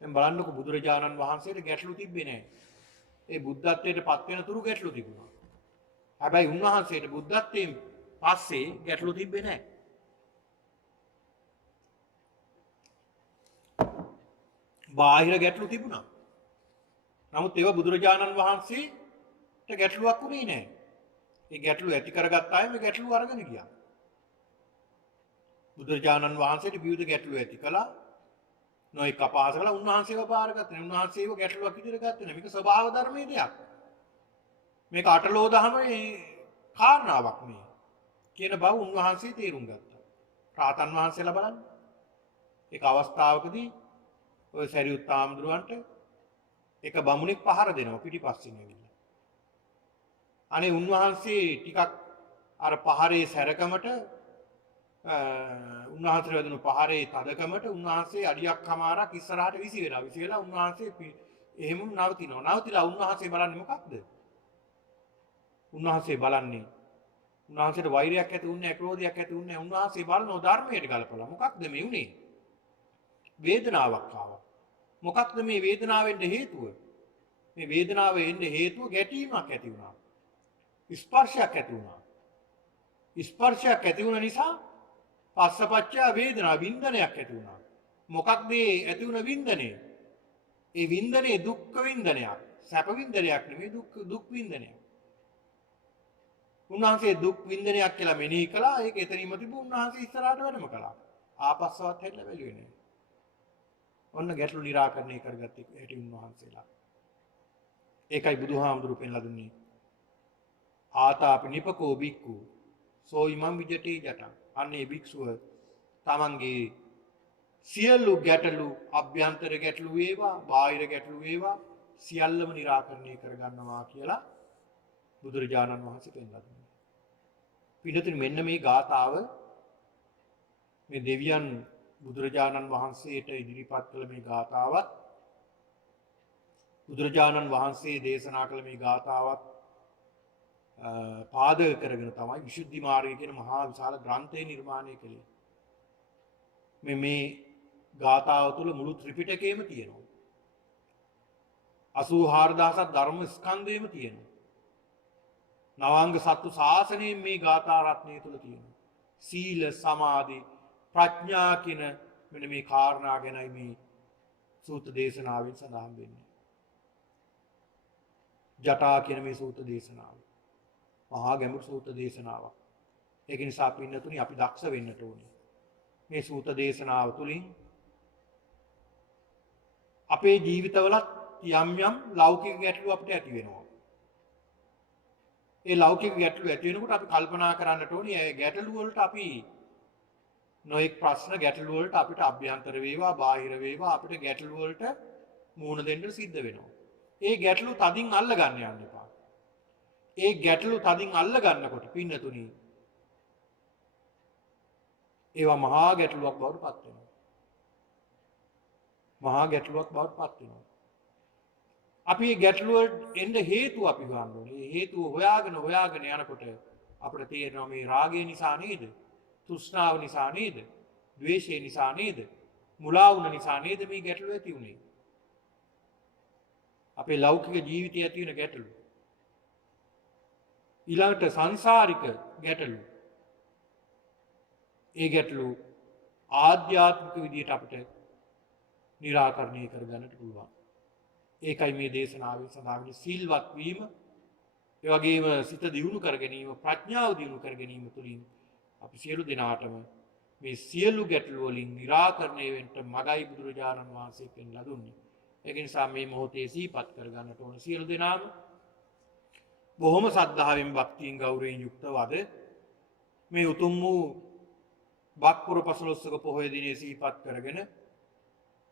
දැන් බලන්නකො බුදුරජාණන් වහන්සේට ගැටලු තිබ්බේ නැහැ. ඒ බුද්ධත්වයට පත් වෙන තුරු ගැටලු තිබුණා. හැබැයි උන්වහන්සේට බුද්ධත්වයෙන් පස්සේ ගැටලු තිබ්බේ නැහැ. බාහිර ගැටලු තිබුණා. නමුත් ඒවා බුදුරජාණන් වහන්සේට ගැටලුවක් වුණේ නැහැ. ඒ ගැටලු ඇති කරගත්ත අය මේ ගැටලු අරගෙන ගියා. බුදුරජාණන් වහන්සේට විවිධ ගැටලු ඇති කළා. නොඑක අපහාස කළා. උන්වහන්සේව බාරගත්තා. උන්වහන්සේව ගැටලුවක් විදිහට ගත්තේ නැහැ. මේක ස්වභාව ධර්මයේ දෙයක්. මේක අටලෝ දහමේ කාරණාවක් මේ කියන බව උන්වහන්සේ තේරුම් ගත්තා. රාතන් වහන්සේලා බලන්න. ඒක අවස්ථාවකදී ඔය සරියුත් ආමඳුරන්ට එක බමුණෙක් පහර දෙනවා පිටිපස්සෙන් ඇවිල්ලා. අනේ උන්වහන්සේ ටිකක් අර පහරේ සැරකමට උන්වහන්සේ වැදුණු පහරේ තදකමට උන්වහන්සේ අඩියක් කමාරක් ඉස්සරහට විසි වෙලා උන්වහන්සේ එහෙම නවතිනවා. නවතිලා උන්වහන්සේ බලන්නේ මොකක්ද? උන්වහන්සේ බලන්නේ උන්වහන්සේට වෛරයක් ඇති වුණේ නැහැ, ක්‍රෝධයක් ඇති වුණේ නැහැ. උන්වහන්සේ බලනවා ධර්මයට ගලපලා. මොකක්ද මේ උනේ? වේදනාවක් ආවා. මොකක්ද මේ වේදනාවෙන් හේතුව? මේ වේදනාව එන්න හේතුව ගැටීමක් ඇති වුණා. ස්පර්ශයක් ඇති වුණා. ස්පර්ශයක් ඇති වුණ නිසා පස්සපච්චය වේදනා වින්දනයක් ඇති වුණා. මොකක්ද මේ ඇති වුණ වින්දනේ? ඒ වින්දනේ දුක්ඛ වින්දනයක්. සැප වින්දනයක් නෙමෙයි දුක් වින්දනයක්. උන්වහන්සේ දුක් වින්දනයක් කියලා මෙනෙහි කළා. ඒක එතනින්ම තිබු උන්වහන්සේ ඉස්සරහට වැඩම කළා. ආපස්සවත් හැදලා බැලුවේ නෑ. ඔන්න ගැටලු निराකරණය කරගත්තේ හැටි උන්වහන්සේලා. ඒකයි බුදුහාමුදුරු පෙන්ලා දුන්නේ. ආතාපි නිපකෝ බික්කු සෝ ඉමං විජටේ ජටං. අන්නේ භික්ෂුව තමන්ගේ සියලු ගැටලු අභ්‍යන්තර ගැටලු වේවා බාහිර ගැටලු වේවා සියල්ලම निराකරණය කරගන්නවා කියලා බුදුරජාණන් වහන්සේ පෙන්වා දුන්නා. පිළිතුරු මෙන්න මේ ගාථාව මේ දෙවියන් බුදුරජාණන් වහන්සේට ඉදිරිපත් කළ මේ ගාථාවත් බුදුරජාණන් වහන්සේ දේශනා කළ මේ ගාථාවත් පාදක කරගෙන තමයි විසුද්ධි මාර්ගය කියන මහා විශාල ග්‍රන්ථය නිර්මාණය කළේ. මේ ගාථාව තුළ මුළු ත්‍රිපිටකයම තියෙනවා. 84000ක් ධර්ම ස්කන්ධයම තියෙනවා. නවාංග සත්තු ශාසනයෙන් මේ ගාථා රත්නය තුළ තියෙනවා. සීල සමාධි ප්‍රඥා කියන මෙන්න මේ කාරණා ගැනයි මේ සූත්‍ර දේශනාවෙන් සඳහන් වෙන්නේ. ජටා කියන මේ සූත්‍ර දේශනාව මහා ගැඹුරු සූත්‍ර දේශනාවක්. ඒක නිසා පින්නතුනි අපි දක්ෂ වෙන්නට ඕනේ. මේ සූත්‍ර දේශනාව තුළින් අපේ ජීවිතවලත් යම් යම් ලෞකික ගැටලු අපිට ඇති වෙනවා. ඒ ලෞකික ගැටලු ඇති වෙනකොට අපි කල්පනා කරන්නට ඕනේ ඒ ගැටලු වලට අපි නොඑක් ප්‍රශ්න ගැටලු වලට අපිට අභ්‍යන්තර වේවා බාහිර වේවා අපිට ගැටලු වලට මුහුණ දෙන්න සිද්ධ වෙනවා. ඒ ගැටලු තදින් අල්ල ගන්න යන්න එපා. ඒ ගැටලු තදින් අල්ල ගන්නකොට පින්නතුනි ඒවා මහා ගැටලුවක් බවට පත් වෙනවා. මහා ගැටලුවක් බවට පත් වෙනවා. අපි මේ ගැටලුවට එන්න හේතුව අපි හොයන්න ඕනේ. මේ හේතුව හොයාගෙන යනකොට අපිට තේරෙනවා මේ රාගය නිසා නේද? තෘෂ්ණාව නිසා නේද? ද්වේෂය නිසා නේද? මුලා වුණ නිසා නේද මේ ගැටලුව ඇති වුනේ? අපේ ලෞකික ජීවිතයේ ඇති වෙන ගැටලු. ඊළඟට සංසාරික ගැටලු. ඒ ගැටලු ආධ්‍යාත්මික විදියට අපිට निराකරණය කරගන්නට පුළුවන්. ඒකයි මේ දේශනාවේ සඳහන් වෙන්නේ සීල්වත් වීම, ඒ වගේම සිත දියුණු කර ගැනීම, ප්‍රඥාව දියුණු කර ගැනීම තුළින් අපි සියලු දෙනාටම මේ සියලු ගැටලු වලින් निराකරණය වෙන්න මගයි බුදුරජාණන් වහන්සේ පෙන්ලා දුන්නේ. ඒක නිසා මේ මොහොතේ සිහිපත් කර ගන්නට ඕන සියලු දෙනාම බොහොම ශ්‍රද්ධාවෙන් භක්තියෙන් ගෞරවයෙන් යුක්තව අද මේ උතුම් වූ බක්පුර පසළොස්වක පොහොය දිනේ සිහිපත් කරගෙන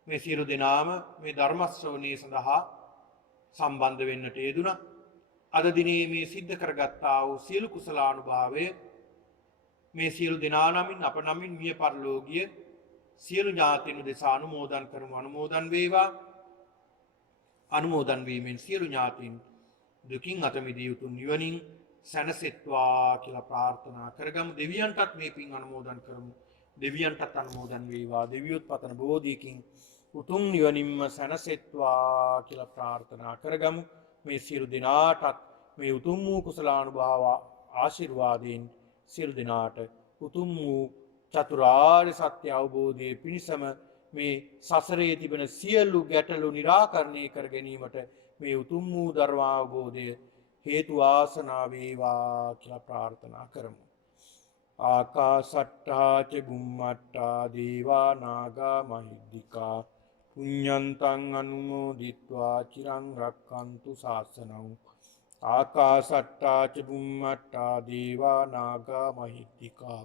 මේ සියලු දෙනාම මේ ධර්ම ශ්‍රවණය සඳහා සම්බන්ධ වෙන්නට යෙදුණා. අද දිනේ මේ සිද්ධ කරගත්තා වූ සියලු කුසලානුභාවය මේ සියලු දෙනා නමින් අප නමින් මිය පරලෝකීය සියලු ඥාතීන් උදෙසා අනුමෝදන් කරමු. අනුමෝදන් වේවා. අනුමෝදන් වීමෙන් සියලු ඥාතීන් දුකින් අත මිදී උතුම් නිවනින් සැනසෙත්වා කියලා ප්‍රාර්ථනා කරගමු. දෙවියන්ටත් මේ පින් අනුමෝදන් කරමු. දෙවියන්ටත් අනුමෝදන් වේවා. දෙවියොත් පතන බෝධියකින් උතුම් නිවනින්ම සැනසෙත්වා කියලා ප්‍රාර්ථනා කරගමු. මේ සියලු දෙනාටත් මේ උතුම් වූ කුසලානුභාව ආශිර්වාදයෙන් සියලු දෙනාට උතුම් වූ චතුරාර්ය සත්‍ය අවබෝධයේ පිණසම මේ සසරේ තිබෙන සියලු ගැටලු निराකරණය කර ගැනීමට මේ උතුම් වූ ධර්ම අවබෝධය හේතු වාසනා වේවා කියලා ප්‍රාර්ථනා කරමු. ආකාසට්ටා ච බුම්මට්ටා දේවා නාග මහිද්దికා පුඤ්ඤන්තං අනුමෝදිත්වා චිරං රක්ඛන්තු ශාසනං. ආකාසට්ටා ච බුම්මට්ටා දේවා නාග මහිද්దికා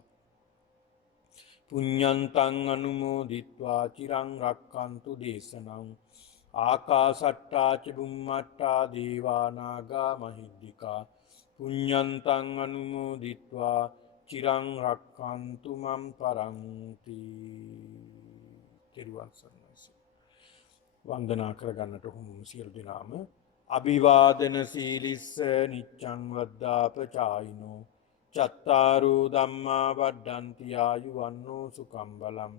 පුඤ්ඤන්තං අනුමෝදිත්වා චිරං රක්ඛන්තු දේශනං. ආකාසට්ටා ච බුම්මට්ටා දේවා නාග මහිද්దికා පුඤ්ඤන්තං අනුමෝදිත්වා චිරං රක්ඛන්තු මම් පරන්ති. තිරුවන් සරණයි. වන්දනා කරගන්නට ඔහොම සියලු දෙනාම අභිවාදන සීලිස්ස නිච්ඡං වද්දාපචායිනෝ චත්තාරෝ ධම්මා වඩ්ඩන්ති ආයුවන්නෝ සුඛං බලං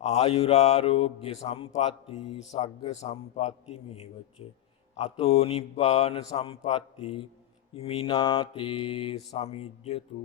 ආයුරාරෝග්‍ය සම්පatti සග්ග සම්පatti මේවච අතෝ නිබ්බාන සම්පatti හිමිනාතේ සමිජ්ජතු